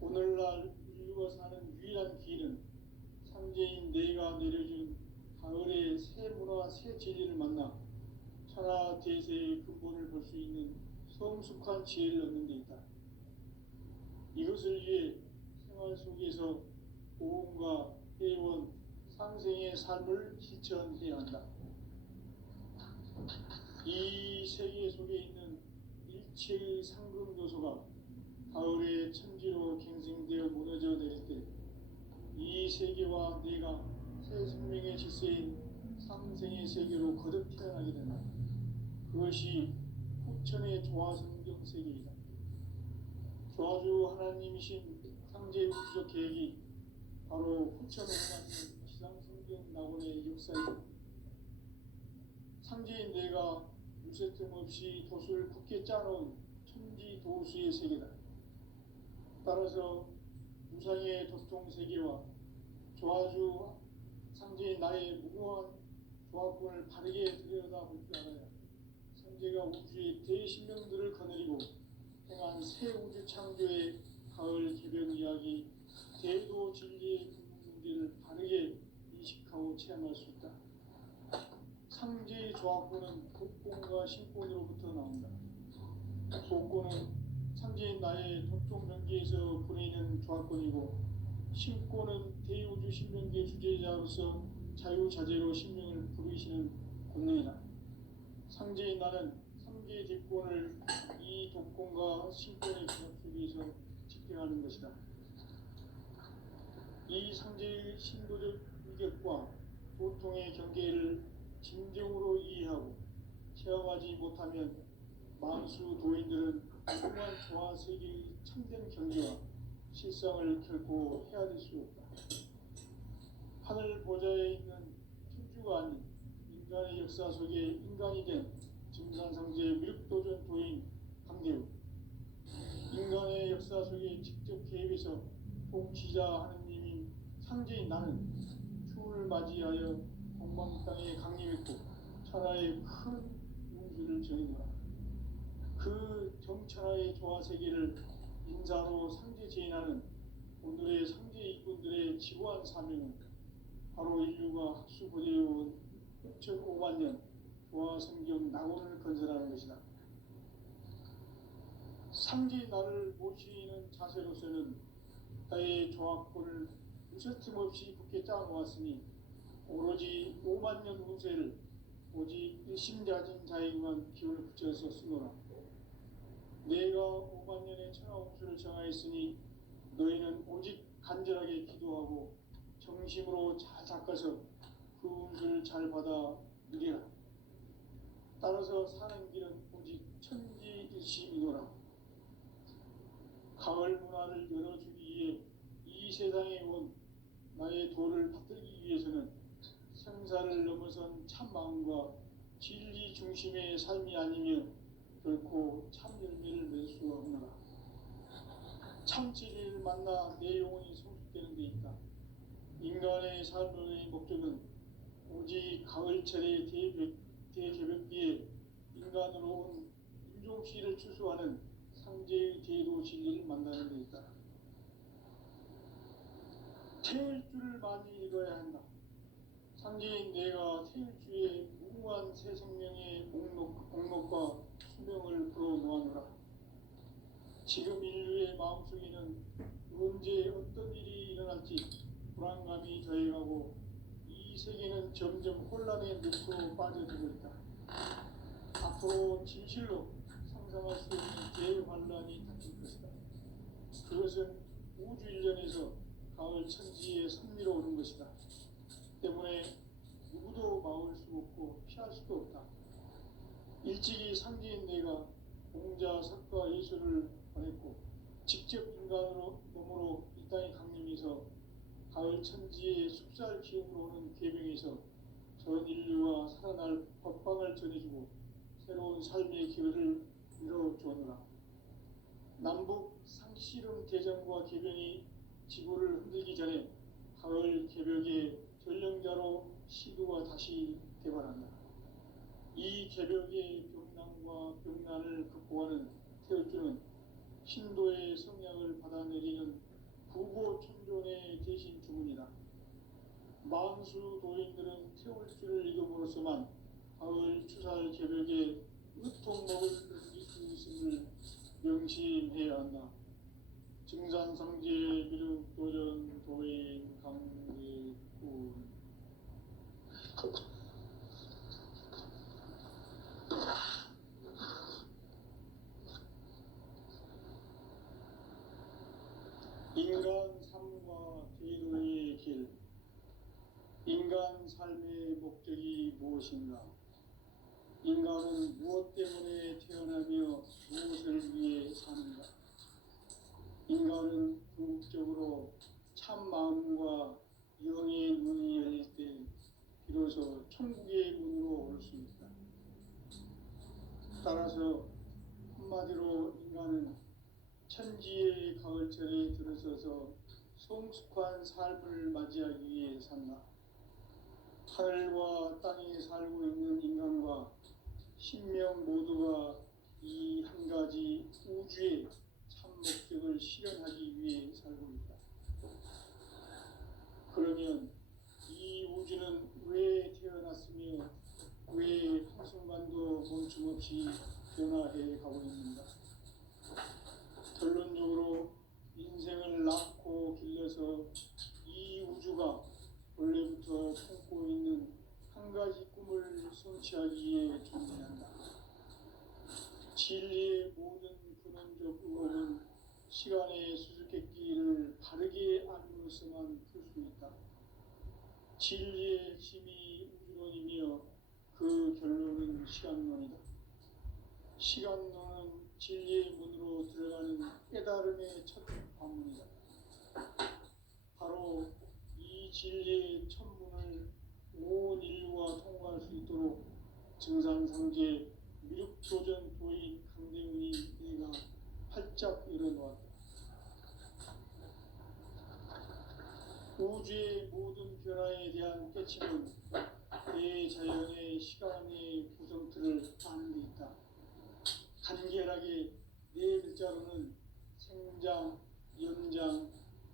오늘날 인류가 사는 유일한 길은 상제인 내가 내려준 가을의 새 문화, 새 진리를 만나 천하 대세의 근본을 볼 수 있는 성숙한 지혜를 얻는 데 있다. 이것을 위해 생활 속에서 보험과 회원, 상생의 삶을 실천해야 한다. 이 세계 속에 있는 일체의 상금 요소가 가을의 천지로 갱생되어 무너져 내릴 때 이 세계와 내가 새 생명의 질서인 상생의 세계로 거듭 태어나게 된다. 그것이 후천의 조화성경 세계이다. 조화주 하나님이신 상제 우주적 계획이 바로 후천 5만년 지상성경 낙원의 역사이다. 상제인 내가 무쇠 틈 없이 도수를 굳게 짜놓은 천지 도수의 세계다. 따라서 무상의 도통 세계와 조화주 상제인 나의 무고한 조합권을 바르게 들여다볼 줄 알아야 상제가 우주의 대신명들을 거느리고 행한 새 우주 창조의 가을 개벽 이야기, 대도 진리의 문제를 바르게 인식하고 체험할 수 있다. 상제의 조합권은 복권과 신권으로부터 나온다. 복권은 상제인 나의 도통 명계에서 부리는 조합권이고, 신권은 대우주 신명계 주제자로서 자유자재로 신명을 부르시는 권능이다. 상제인 나는 상제의 대권을 이 독권과 신권의 결합 속에서 집행하는 것이다. 이 상제의 신도적 위격과 도통의 경계를 진정으로 이해하고 체험하지 못하면 만수 도인들은 무궁한 조화 세계의 참된 경계와 실상을 결코 헤아릴 수 없다. 하늘 보좌에 있는 천주가 아닌 인간의 역사 속에 인간이 된 증산상제 무력도전 도인 강대우, 인간의 역사 속에 직접 개입해서 통치자 하느님인 상제인 나는 추을 맞이하여 동방 땅에 강림했고 천하의 큰 운수를 정해노라. 그 정천하의 조화 세계를 인사로 상제 제인하는 오늘의 상제 일꾼들의 지고한 사명은 바로 인류가 학수고대해온 6,5만 년 조화 성경 낙원을 건설하는 것이다. 상제 나를 모시는 자세로서는 나의 조합권을 무쇠틈 없이 굳게 짜놓았으니 오로지 5만 년 운세를 오직 일심자진 자에게만 기운을 붙여서 쓰노라. 내가 5만 년의 천하홍수를 정하였으니 너희는 오직 간절하게 기도하고 정심으로 잘 닦아서 그 운수를 잘 받아 누리라. 따라서 사는 길은 오직 천지일심이노라. 가을 문화를 열어주기 위해 이 세상에 온 나의 도를 받들기 위해서는 생사를 넘어선 참 마음과 진리 중심의 삶이 아니면 결코 참 열매를 맺을 수가 없노라. 참 진리를 만나 내 영혼이 성숙되는 데 있다. 인간의 삶의 목적은 오직 가을철의 대개벽기에 인간으로 온 인종시를 추수하는 상제의 제도 진리를 만나는 데 있다. 태일주를 많이 읽어야 한다. 상제인 내가 태일주의 무궁한 새 생명의 목록과 수명을 풀어놓아노라. 지금 인류의 마음속에는 언제 어떤 일이 일어날지 불안감이 더해가고 이 세계는 점점 혼란의 늪으로 빠져들고 있다. 앞으로 진실로 상상할 수 없는 대환란이 닥칠 것이다. 그것은 우주 일련에서 가을 천지에 선미로 오는 것이다. 때문에 누구도 막을 수 없고 피할 수도 없다. 일찍이 상제인 내가 공자, 석가, 예수를 보냈고 직접 인간으로 몸으로 이 땅에 강림해서 가을 천지의 숲살 기운으로 오는 계명에서 전 인류와 살아날 법방을 전해주고 새로운 삶의 기회를 이뤄주었노라. 남북 상씨름 대전과 계병이 지구를 흔들기 전에 가을 개벽의 전령자로 시도가 다시 개발한다. 이 개벽의 병난과 병난을 극복하는 태울주는 신도의 성약을 받아내리는 부고천존의 대신 주문이다. 만수 도인들은 태울주를 읽음으로써만 가을 추살 개벽에 으통먹을 있음을 명심해야 한다. 증산상제 미륵도전 도인 강대군 인간 삶과 제도의 길. 인간 삶의 목적이 무엇인가? 인간은 무엇 때문에 태어나며 무엇을 위해 사는가? 인간은 궁극적으로 참 마음과 영의 문이 열릴 때 비로소 천국의 문으로 올 수 있다. 따라서 한마디로 인간은 천지의 가을철에 들어서서 성숙한 삶을 맞이하기 위해 산다. 하늘과 땅에 살고 있는 인간과 신명 모두가 이 한 가지 우주의 참 목적을 실현하기 위해 살고 있다. 그러면 이 우주는 왜 태어났으며 왜 한순간도 멈춤없이 변화해 가고 있는가? 결론적으로 인생을 낳고 길러서 이 우주가 원래부터 품고 있는 한 가지 꿈을 성취하기 위해 존재한다. 진리의 모든 근원적 의혹은 시간의 수수께끼를 바르게 알므로서만 풀 수 있다. 진리의 핵심이 우주론이며 그 결론은 시간론이다. 시간론은 진리의 문으로 들어가는 깨달음의 첫 관문이다. 바로 이 진리의 첫 문을 온 인류가 통과할 수 있도록 증산상제 미륵도전 도인 강대훈이 내가 활짝 열어놓았다. 우주의 모든 변화에 대한 깨침은 대자연의 시간의 구성틀을 아는 데 있다. 간결하게 네 글자로는 생장, 연장,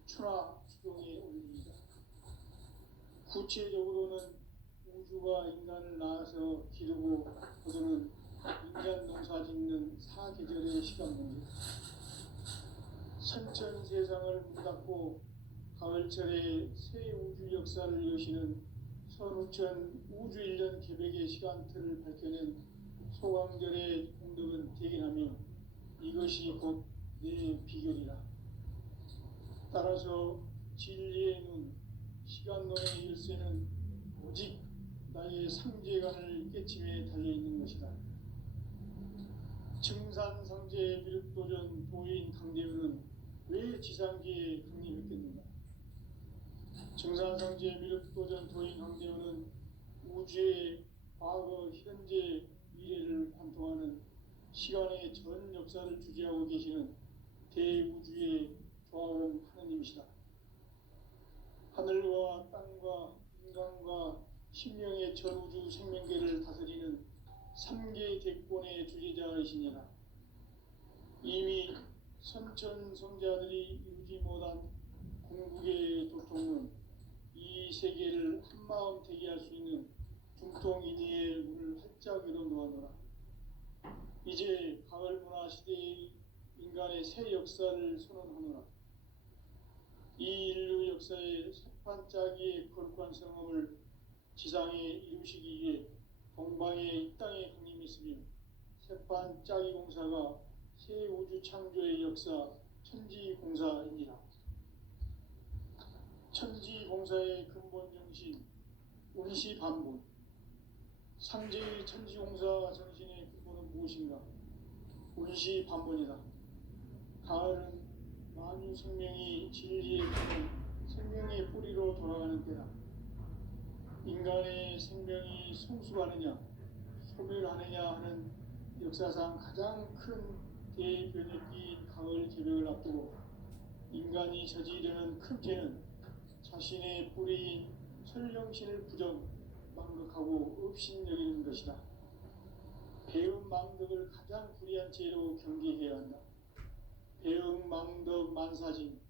추나, 추동의 원리이다. 구체적으로는 우주가 인간을 낳아서 기르고 거두는 인간 농사 짓는 사계절의 시간 문제. 선천 세상을 문닫고 가을철에 새 우주 역사를 여시는 선우천 우주 1년 개백의 시간틀을 밝혀낸 소강절의 공덕은 대견하며 이것이 곧 내 비결이라. 따라서 진리의 눈, 시간론의 열쇠는 오직 나의 상제관을 깨침에 달려있는 것이다. 증산상제 미륵도전 도인 강대훈은 왜 지상계에 강림했겠는가? 증산상제 미륵도전 도인 강대훈은 우주의 과거, 현재, 미래를 관통하는 시간의 전 역사를 주재하고 계시는 대우주의 조화원 하느님이시다. 하늘과 땅과 인간과 신명의 전우주 생명계를 다스리는 삼계 대권의 주제자이시니라. 이미 선천 성자들이 이루지 못한 궁극의 도통은 이 세계를 한마음 되게 할 수 있는 중통인의의 문을 활짝 열어 놓아노라. 이제 가을 문화 시대의 인간의 새 역사를 선언하노라. 이 인류 역사의 새판짜기의 거룩한 성험을 지상에 이루시기 위해 동방에 이 땅에 강림했으며 새판짜기 공사가 새 우주 창조의 역사 천지공사이니라. 천지공사의 근본 정신 운시반본. 상제의 천지공사 정신의 근본은 무엇인가? 운시반본이다. 가을은 만유 생명이 진리의 근원, 생명의 뿌리로 돌아가는 때다. 인간의 생명이 성숙하느냐 소멸하느냐 하는 역사상 가장 큰 대변혁기인 가을 개벽을 앞두고 인간이 저지르는 큰 죄는 자신의 뿌리인 설령신을 부정, 망극하고 업신여기는 것이다. 배음 망덕을 가장 불의한 죄로 경계해야 한다. 배음 망덕 만사진이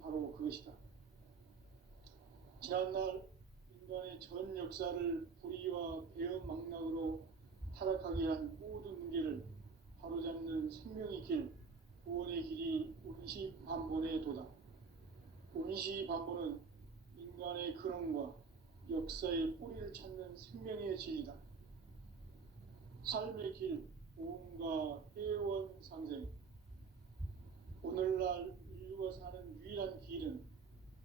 바로 그것이다. 지난날 인간의 전 역사를 불의와 배음 망락으로 타락하게 한 모든 문제를 바로잡는 생명의 길, 구원의 길이 운시반본의 도다. 운시반본은 인간의 근원과 역사의 뿌리를 찾는 생명의 진리다. 삶의 길, 보험과 회원 상생. 오늘날 인류가 사는 유일한 길은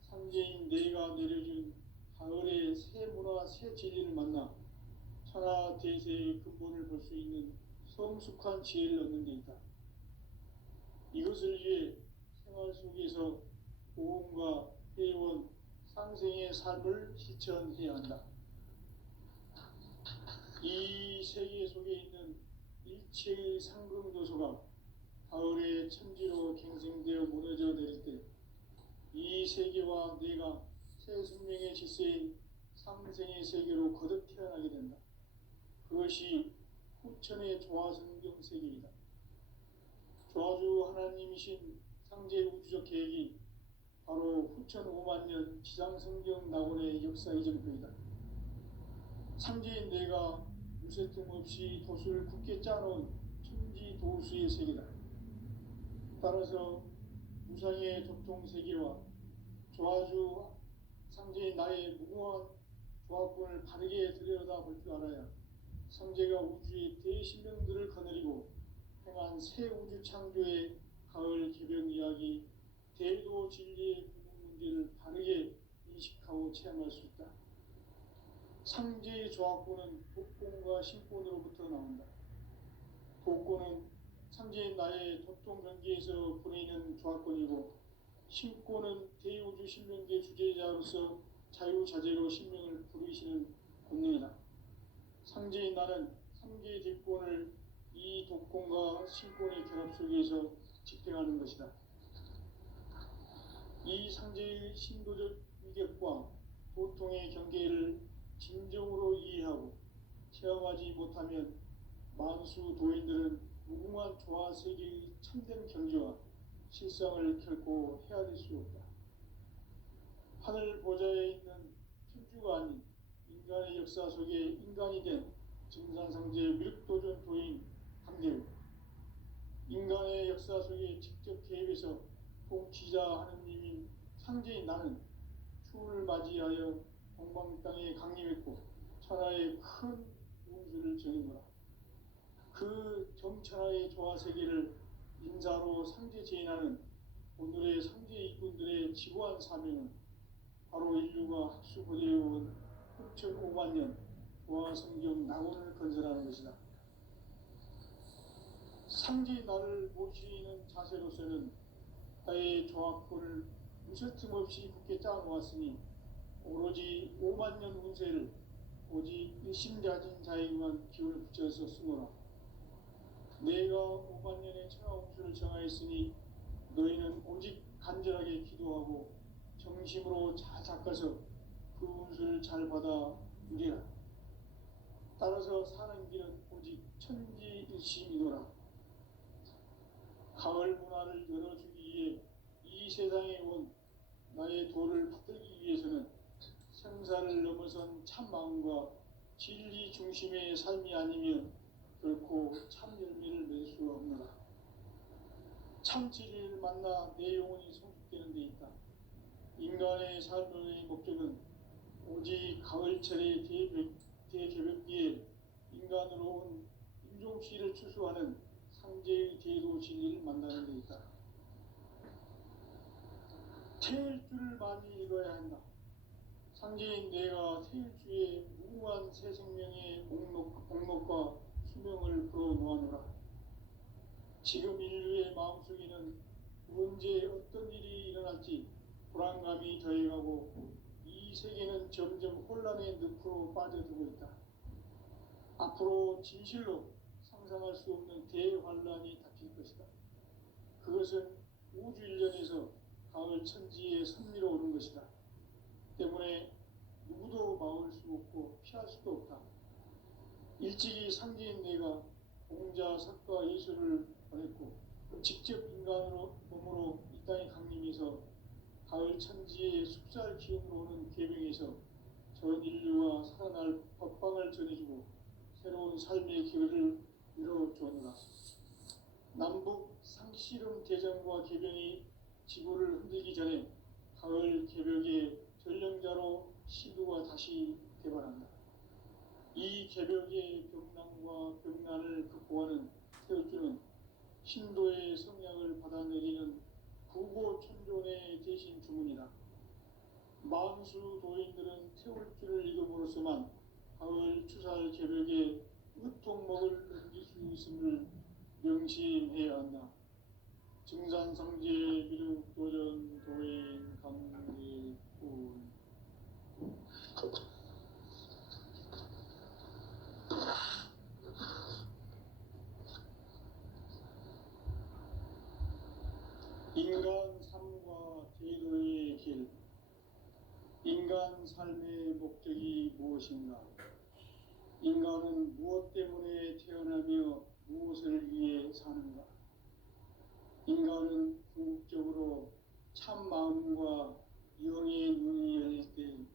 상제인 내가 내려준 가을의 새 문화, 새 진리를 만나 천하 대세의 근본을 볼 수 있는 성숙한 지혜를 얻는 데 있다. 이것을 위해 생활 속에서 보험과 회원, 상생의 삶을 실천해야 한다. 이 세계 속에 있는 일체의 상금도서가 가을의 천지로 갱생되어 무너져 내릴 때 이 세계와 내가 새 생명의 질서인 상생의 세계로 거듭 태어나게 된다. 그것이 후천의 조화성경 세계이다. 조화주 하나님이신 상제 우주적 계획이 바로 후천 5만 년 지상성경 낙원의 역사 이정표이다. 상제인 내가 무쇠 틈 없이 도수를 굳게 짜놓은 천지도수의 세계다. 따라서 무상의 도통세계와 조화주 상제인 나의 무궁한 조합권을 바르게 들여다볼 줄 알아야 상제가 우주의 대신명들을 거느리고 행한 새 우주 창조의 가을 개벽 이야기, 대도 진리의 궁극 문제를 바르게 인식하고 체험할 수 있다. 상제의 조합권은 독권과 신권으로부터 나온다. 독권은 상제인 나의 도통 경계에서 보내는 조합권이고, 신권은 대우주 신명계 주제자로서 자유자재로 신명을 부르시는 권능이다. 상제인 나는 상계 대권을 이 독권과 신권의 결합 속에서 집행하는 것이다. 이 상제의 신도적 위격과 보통의 경계를 진정으로 이해하고 체험하지 못하면 만수 도인들은 무궁한 조화 세계의 참된 경지와 실상을 결코 헤아릴 수 없다. 하늘 보좌에 있는 천주가 아닌 인간의 역사 속에 인간이 된 증산상제 미륵도전 도인 강대우, 인간의 역사 속에 직접 개입해서 통치자 하느님인 상제인 나는 추운을 맞이하여 동방 땅에 강림했고 천하의 큰 운수를 정해노라. 그 정천하의 조화세계를 인자로 상제 제인하는 오늘의 상제 이꾼들의 지고한 사명은 바로 인류가 학수고대해온 6,5만 년 조화성경 낙원을 건설하는 것이다. 상제 나를 모시는 자세로서는 나의 조합권을 무쇠틈 없이 굳게 짜놓았으니 오로지 5만 년 운세를 오직 일심가진 자에게만 기운을 붙여서 쓰노라. 내가 5만 년의 천하 운수를 정하였으니 너희는 오직 간절하게 기도하고 정심으로 잘 닦아서 그 운수를 잘 받아 누리라. 따라서 살며 사는 길은 오직 천지일심이노라. 가을 문화를 열어주기 위해 이 세상에 온 나의 도를 받들기 위해서는 생사를 넘어선 참 마음과 진리 중심의 삶이 아니면 결코 참 열매를 맺을 수 없노라. 참 진리를 만나 내 영혼이 성숙되는 데 있다. 인간의 삶의 목적은 오직 가을철의 대개벽기에 인간으로 온 인종씨를 추수하는 상제의 대도 진리를 만나는 데 있다. 태일주를 많이 읽어야 한다. 상제인 내가 태일주의 무궁한 새 생명의 목록과 수명을 풀어놓아노라. 지금 인류의 마음속에는 언제 어떤 일이 일어날지 불안감이 더해가고 이 세계는 점점 혼란의 늪으로 빠져들고 있다. 앞으로 진실로 상상할 수 없는 대환란이 닥칠 것이다. 그것은 우주 일련에서 가을 천지에 선미로 오는 것이다. 때문에 누구도 막을 수 없고 피할 수도 없다. 일찍이 상제인 내가 공자, 석가, 예수를 보냈고 직접 인간으로 몸으로 이 땅에 강림해서 가을 천지의 숲살 기운으로 오는 계명에서 전 인류와 살아날 법방을 전해주고 새로운 삶의 길을 열어주었노라. 남북 상씨름 대전과 개병이 지구를 흔들기 전에 가을 개벽의 전령자로 시두가 다시 개발한다. 이 개벽의 병난과 병난을 극복하는 태울주는 신도의 성량을 받아내리는 부고천존의 대신 주문이다. 만수 도인들은 태울주를 읽음으로써만 가을 추살 개벽의 의통목을 넘길 수 있음을 명심해야 한다. 증산상제 미륵도전 도인 강대군. 인간 삶과 제도의 길. 인간 삶의 목적이 무엇인가? 인간은 무엇 때문에 태어나며 무엇을 위해 사는가? 인간은 궁극적으로 참 마음과 영의 눈이 열릴 때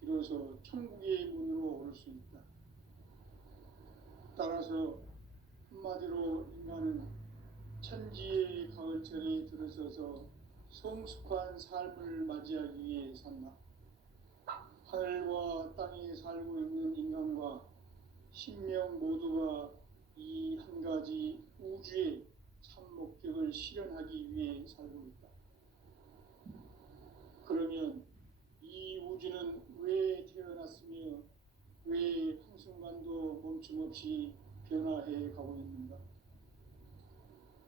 비로소 천국의 문으로 올 수 있다. 따라서 한마디로 인간은 천지의 가을철에 들어서서 성숙한 삶을 맞이하기 위해 산다. 하늘과 땅에 살고 있는 인간과 신명 모두가 이 한 가지 우주의 참 목적을 실현하기 위해 살고 있다. 그러면 이 우주는 왜 태어났으며 왜 한순간도 멈춤없이 변화해 가고 있는가?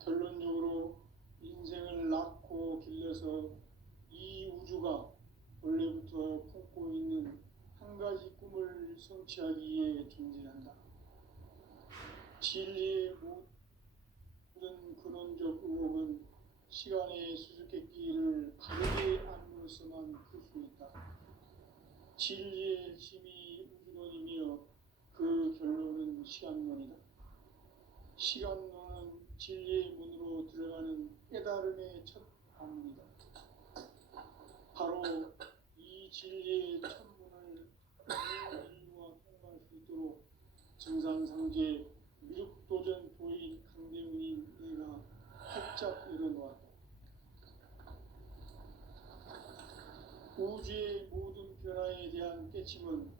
결론적으로 인생을 낳고 길러서 이 우주가 원래부터 품고 있는 한 가지 꿈을 성취하기 위해 존재한다. 진리의 모든 근원적 의혹은 시간의 수수께끼를 바르게 안으로서만 풀 수 있다. 진리의 핵심이 우주론이며 그 결론은 시간론이다. 시간론은 진리의 문으로 들어가는 깨달음의 첫 방문이다. 바로 이 진리의 첫 문을 인류와 통과할 수 있도록 증산상제 미륵도전 도인 강대훈이 내가 활짝 열어놓았다. 우주의 모든 변화에 대한 깨침은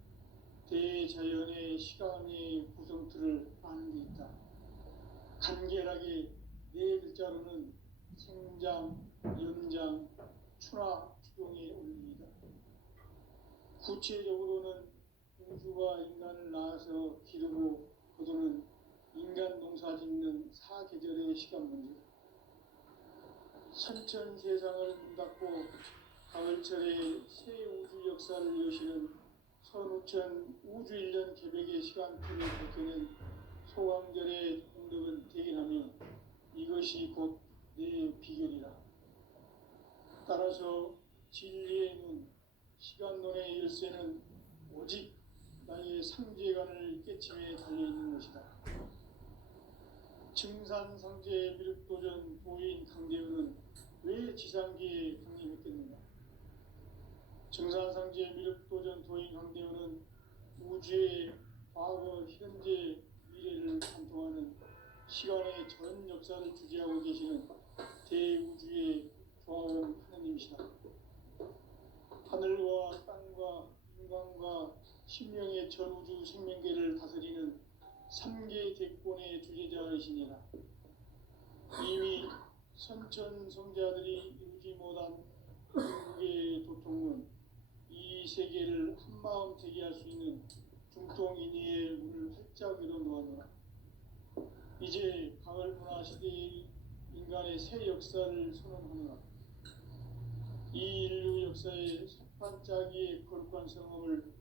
대자연의 시간의 구성틀을 아는 데 있다. 간결하게 네 글자로는 생장, 연장, 추나 추동의 원리이다. 구체적으로는 우주가 인간을 낳아서 기르고 거두는 인간 농사 짓는 사계절의 시간 문제. 선천 세상을 문 닫고 가을철에 새 우주 역사를 여시는 선우천 우주 1년 개벽의 시간표를 벗겨낸 소강절의 공덕은 대견하며 이것이 곧 내 비결이라. 따라서 진리의 눈, 시간론의 열쇠는 오직 나의 상제관을 깨침에 달려있는 것이다. 증산상제 미륵도전 도인 강대우는 왜 지상계에 강림했겠는가? 증산상제 미륵도전 도인 강대우는 우주의 과거, 현재, 미래를 관통하는 시간의 전 역사를 주재하고 계시는 대우주의 조화원 하느님이시다. 하늘과 땅과 인간과 신명의 전우주 생명계를 다스리는 3개 대권의 주재자이시니라. 이미 선천성자들이 이루지 못한 중국의 도통은 이 세계를 한마음 되게 할 수 있는 중통인의의 문을 활짝 열어놓았노라. 이제 가을 문화 시대의 인간의 새 역사를 선언하노라. 이 인류 역사의 석판짜기의 거룩한 성험을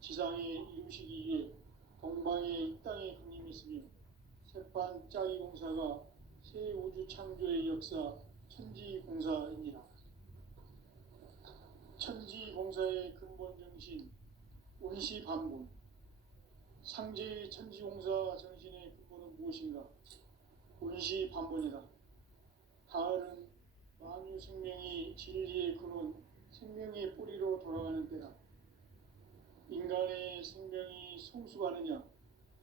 지상에 이루시기 위해 동방의 이 땅에 강림했으며 석판짜기 공사가 새 우주 창조의 역사 천지공사입니다. 천지공사의 근본 정신 운시반본. 상제의 천지공사 정신의 근본은 무엇인가? 운시반본이다. 가을은 만유 생명이 진리의 근원, 생명의 뿌리로 돌아가는 때다. 인간의 생명이 성숙하느냐,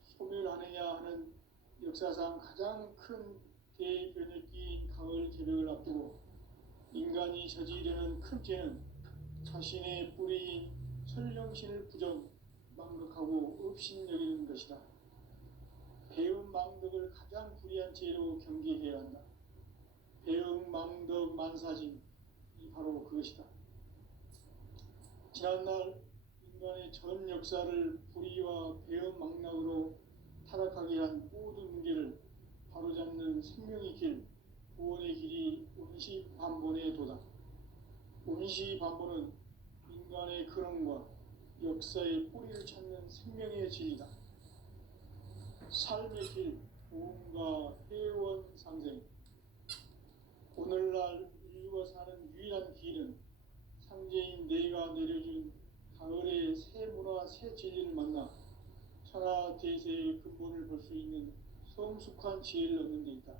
소멸하느냐 하는 역사상 가장 큰 대변혁기인 가을 개벽을 앞두고 인간이 저지르는 큰 죄는 자신의 뿌리인 설령신을 망덕하고 업신여기는 것이다. 배은망덕을 가장 불의한 죄로 경계해야 한다. 배은망덕 만사짐이 바로 그것이다. 지난날 인간의 전 역사를 불의와 배은망락으로 타락하게 한 모든 문제를 바로잡는 생명의 길, 구원의 길이 운시반본의 도다. 운시반본은 인간의 근원과 역사의 뿌리를 찾는 생명의 진리다. 삶의 길, 구원과 회원 상생. 오늘날 인류가 사는 유일한 길은 상제인 내가 내려준 가을의 새 문화, 새 진리를 만나 천하 대세의 근본을 볼 수 있는 성숙한 지혜를 얻는 데 있다.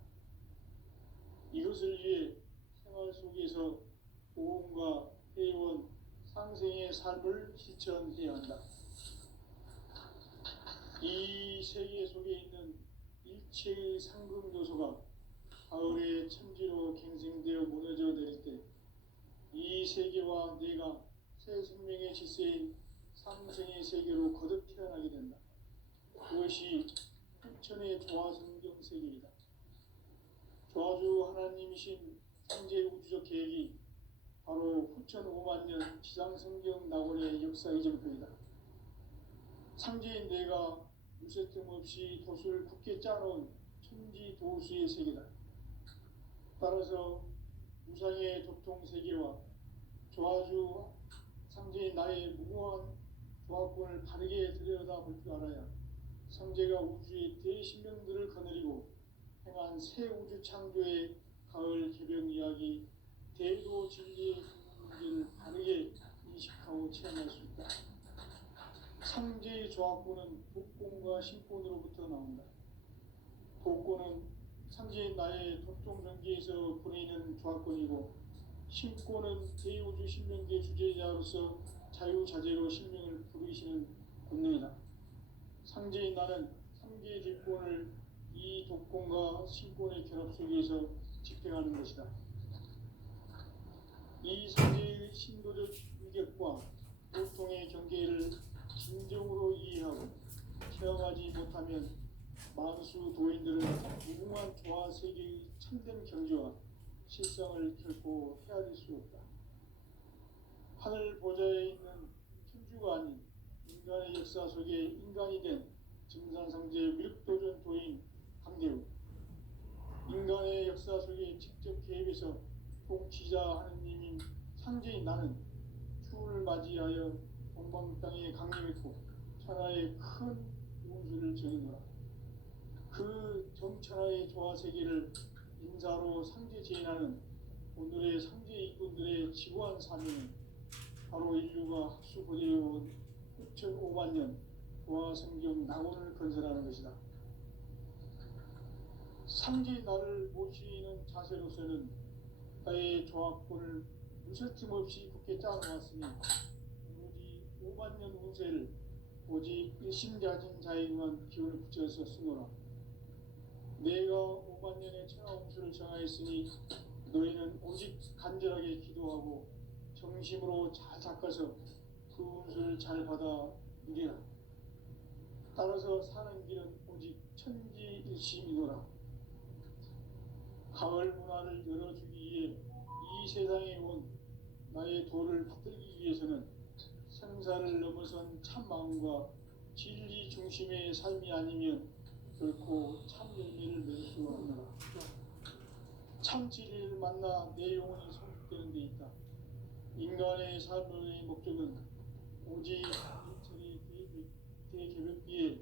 이것을 위해 생활 속에서 보험과 회원, 상생의 삶을 실천해야 한다. 이 세계 속에 있는 일체의 상금 요소가 가을의 천지로 갱생되어 무너져 내릴 때 이 세계와 내가 새 생명의 질서인 상생의 세계로 거듭 태어나게 된다. 그것이 후천의 조화성경 세계이다. 조화주 하나님이신 상제 우주적 계획이 바로 후천 5만년 지상성경 낙원의 역사 이정표이다. 상제인 내가 무쇠틈 없이 돛을 굳게 짜놓은 천지도수의 세계다. 따라서 무상의 도통 세계와 조화주 상제인 나의 무궁한 조화권을 바르게 들여다볼 줄 알아야 상제가 우주의 대신명들을 거느리고 행한 새 우주 창조의 가을 개벽 이야기, 대도 진리의 문제를 바르게 인식하고 체험할 수 있다. 상제의 조화권은 독권과 신권으로부터 나온다. 독권은 상제인 나의 도통전기에서 보내는 조화권이고, 신권은 대우주 신명계 주제자로서 자유자재로 신명을 부르시는 권능이다. 상제인 나는 3개의 뒷권을 이 독권과 신권의 결합 속에서 집행하는 것이다. 이 상제의 신도적 위격과 보통의 경계를 진정으로 이해하고 체험하지 못하면 만수 도인들은 무궁한 조화 세계의 참된 경지와 실상을 결코 헤아릴 수 없다. 하늘 보좌에 있는 천주가 아닌 인간의 역사 속에 인간이 된 증산상제 미륵도전 도인 강대우. 인간의 역사 속에 직접 개입해서 통치자 하느님인 상제인 나는 추운을 맞이하여 동방 땅에 강림했고 천하의 큰 용수를 정해노라. 그 정천하의 조화 세계를 인사로 상제 제인하는 오늘의 상제 일꾼들의 지고한 사명은 바로 인류가 학수고대해온 6,500만 년 도화성경 낙원을 건설하는 것이다. 상지 나를 모시는 자세로서는 나의 조합권을 무설짐 없이 굳게 짜놓았으니 오로지 5만년 운세를 오직 일심자진 자에게만 기운을 붙여서 쓰노라. 내가 5만년의 천하홍수를 정하였으니 너희는 오직 간절하게 기도하고 정심으로 잘 닦아서 그 운수를 잘 받아 누리라. 따라서 사는 길은 오직 천지일심이노라. 가을 문화를 열어주기 위해 이 세상에 온 나의 도를 받들기 위해서는 생사를 넘어선 참 마음과 진리 중심의 삶이 아니면 결코 참 열매를 맺을 수 없노라. 참 진리를 만나 내 영혼이 성숙되는 데 있다. 인간의 삶의 목적은 오직 일처리 대개벽비에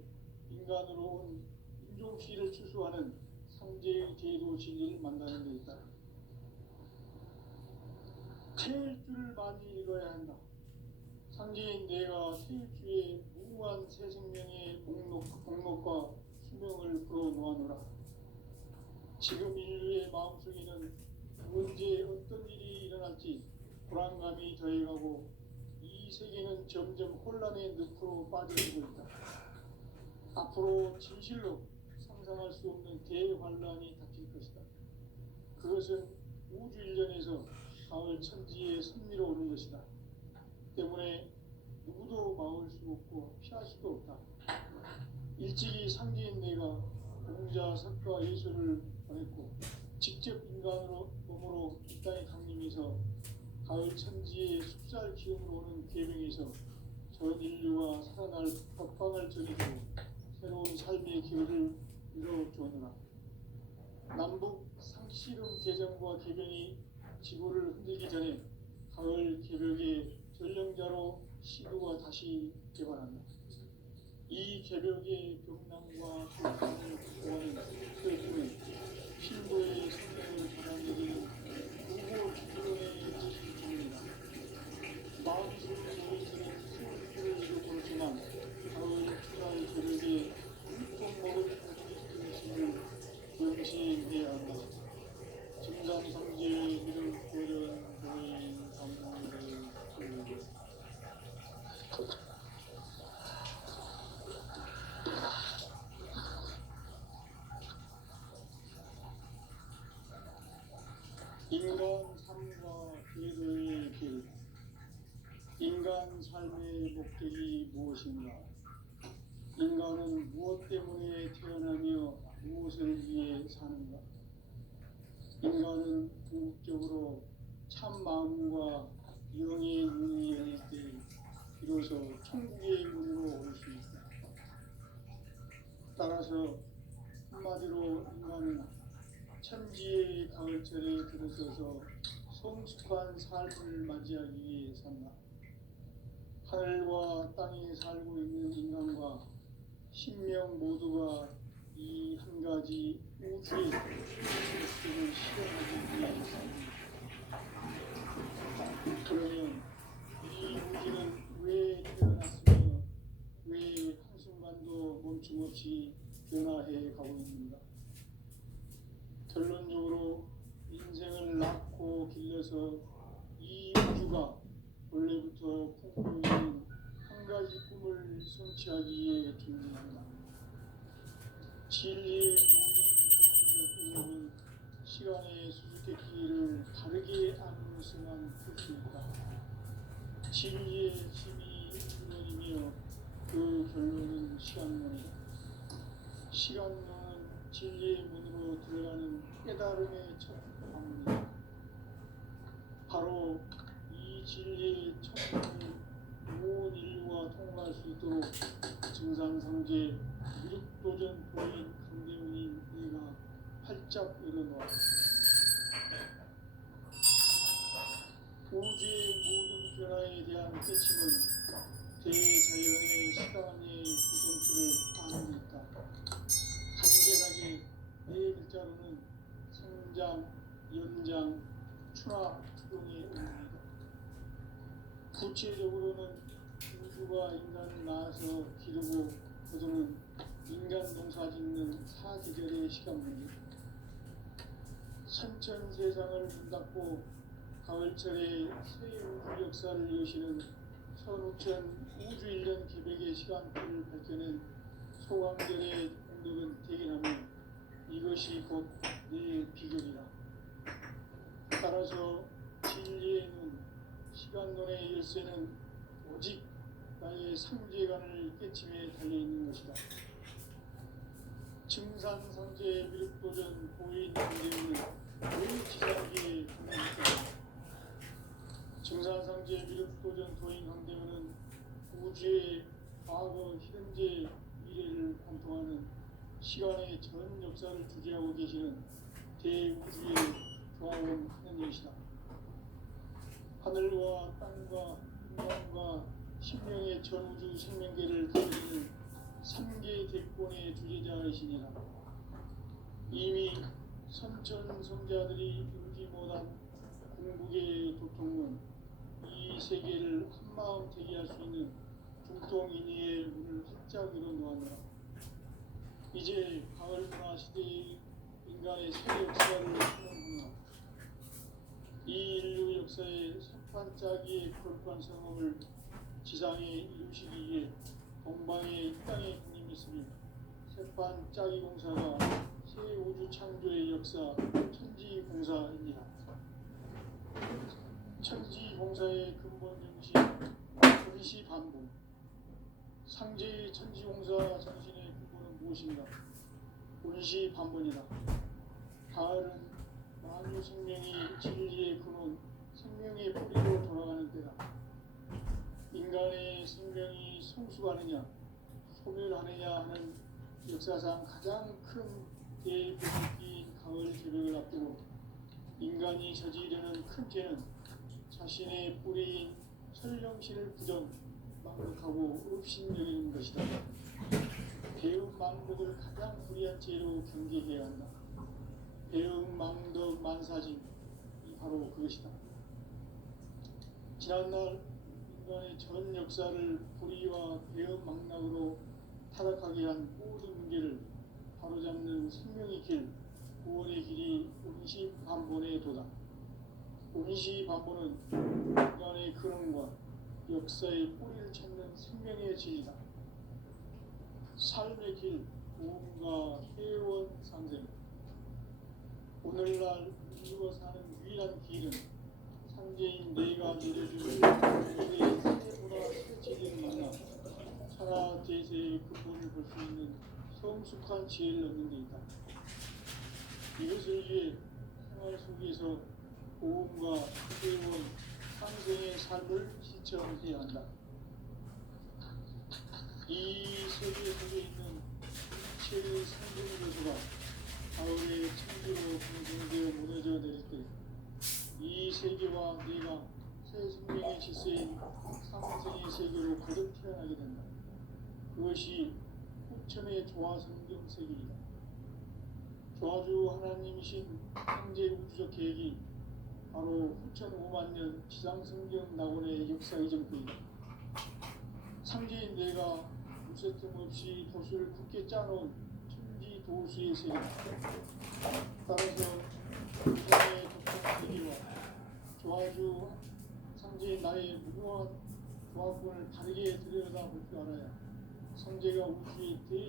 인간으로 온 인종시를 추수하는 상제의 제도 진리를 만나는 데 있다. 태일 줄을 많이 읽어야 한다. 상제인 내가 태일주의 무한 새 생명의 목록과 수명을 풀어놓아노라. 지금 인류의 마음속에는 언제 어떤 일이 일어날지 불안감이 더해가고 이 세계는 점점 혼란의 늪으로 빠져들고 있다. 앞으로 진실로 상상할 수 없는 대환란이 닥칠 것이다. 그것은 우주 일련에서 가을 천지에 선미로 오는 것이다. 때문에 누구도 막을 수 없고 피할 수도 없다. 일찍이 상제인 내가 공자, 석가, 예수를 보냈고 직접 인간으로 몸으로 이 땅에 강림해서 가을 천지의 숲살 기운으로 오는 계명에서 전 인류와 살아날 법방을 전해주고 새로운 삶의 기회를 이뤄주느라. 남북 상씨름 대전과 개병이 지구를 흔들기 전에 가을 개벽의 전령자로 시도가 다시 개발한다. 이 개벽의 병남과 불판을 보호하는 그 신도의 성령을 받아들이는 무고 기존의 지식입니다. 마음속의 모습은 소리를 잃어버렸지만 가을 추자의 개벽에 물통 먹은 정신을 명심해야 한다. 증상상제의 이름 고전 고인 성문을 인간 삶과 궤도의 길. 인간 삶의 목적이 무엇인가? 인간은 무엇 때문에 태어나며 무엇을 위해 사는가? 인간은 궁극적으로 참 마음과 영의 문이 열릴 때 비로소 천국의 문으로 올 수 있다. 따라서 한마디로 인간은 천지의 가을철에 들어서서 성숙한 삶을 맞이하기 위해 산다. 하늘과 땅에 살고 있는 인간과 신명 모두가 이 한 가지 우주의 목적을 실현하기 위해 산다. 그러면 이 우주는 왜 태어났으며 왜 한순간도 멈춤없이 변화해 가고 있는가? 결론적으로 인생을 낳고 길러서 이 우주가 원래부터 품고 있는 한 가지 꿈을 성취하기 위해 존재한다. 진리의 모든 근원적 의혹은 시간의 수수께끼를 다르게 안으면서만 풀 수 있다. 진리의 힘이 근원이며 그 결론은 시간론이다. 시간론은 진리의 문으로 들어가는 깨달음의 첫 방문이다. 바로 이 진리의 첫 문을 온 인류가 통과할 수 있도록 증상상제 미륵도전 보인 강대문인 내가 활짝 열어놓아. 우주의 모든 변화에 대한 깨침은 대자연의 시간의 구성틀을 아는 데 있다. 간결하게 네 글자로는 생장, 연장, 추락, 추동의 의미이다. 구체적으로는 우주가 인간을 낳아서 기르고 거두는 인간 농사 짓는 사계절의 시간 문제. 선천 세상을 문 닫고 가을철에 새 우주 역사를 여시는 선우천 우주 1년 기백의 시간표를 밝혀낸 소강절의 공덕은 대견하며 이것이 곧 내 비결이라. 따라서 진리의 눈, 시간론의 열쇠는 오직 나의 상제관을 깨침에 달려있는 것이다. 증산상제 미륵도전 보인 강대우는 왜 지상기에 분명했다. 증산상제 미륵도전 도인 강대우는 우주의 과거, 현재, 미래를 관통하는 시간의 전 역사를 주재하고 계시는 대우주의 조화원 하느님이시다. 하늘과 땅과 인간과 신명의 전우주 생명계를 다스리는 3개 대권의 주제자이시니라. 이미 선천 성자들이 이루지 못한 궁극의 도통은 이 세계를 한마음 대기할 수 있는 중통인의의 문을 활짝 열어놓았노라. 이제 가을 문화 시대의 인간의 새 역사를 하는구나. 이 인류 역사의 석판짜기의 거룩한 성험을 지상에 이루시기 위해 동방의 땅의 국님이시니 석판짜기 공사가 새 우주 창조의 역사 천지공사입니다. 천지공사의 근본 정신 분시 반복. 상제의 천지공사 정신의 근본은 무엇인가? 분시 반본이다. 가을은 만유 생명이 진리의 근원, 생명의 뿌리로 돌아가는 때다. 인간의 생명이 성숙하느냐, 소멸하느냐 하는 역사상 가장 큰 대변기인 가을 개벽을 앞두고 인간이 저지르는 큰 죄는 자신의 뿌리인 설령신을 부정, 망극하고 업신여기는 것이다. 배움 망덕을 가장 불의한 죄로 경계해야 한다. 배움 망덕 만사진, 이 바로 그것이다. 지난날 인간의 전 역사를 불의와 배움 망락으로 타락하게 한 모든 문제를 바로잡는 생명의 길, 구원의 길이 운시반본의 도다. 운시반본은 인간의 근원과 역사의 뿌리를 찾는 생명의 진리다. 삶의 길, 구원과 회원 상생. 오늘날 인류가 사는 유일한 길은 상제인 내가 내려준 우리의 세보다 새 진리를 만나 천하 대세의 근본을 볼 수 있는 성숙한 지혜를 얻는 데 있다. 이것을 위해 생활 속에서 고음과 회원, 상생의 삶을 실천해야 한다. 이 세계 속에 있는 일체의 생존 요소가 가을의 천지로 공생되어 무너져 내릴 때 이 세계와 내가 새 생명의 실세인 상생의 세계로 거듭 태어나게 된다. 그것이 후천의 조화성경 세계이다. 조화주 하나님이신 상제 우주적 계획이 바로 후천 5만 년 지상성경 낙원의 역사 이전부이다. 상제인 내가 무쇠 틈 없이 도수를 굳게 짜놓은 천지 도수의 세계다. 따라서 우주의 독특한 세계와 조화주 상제인 나의 무궁한 조화권을 다르게 들여다볼 줄 알아야 상제가 우주의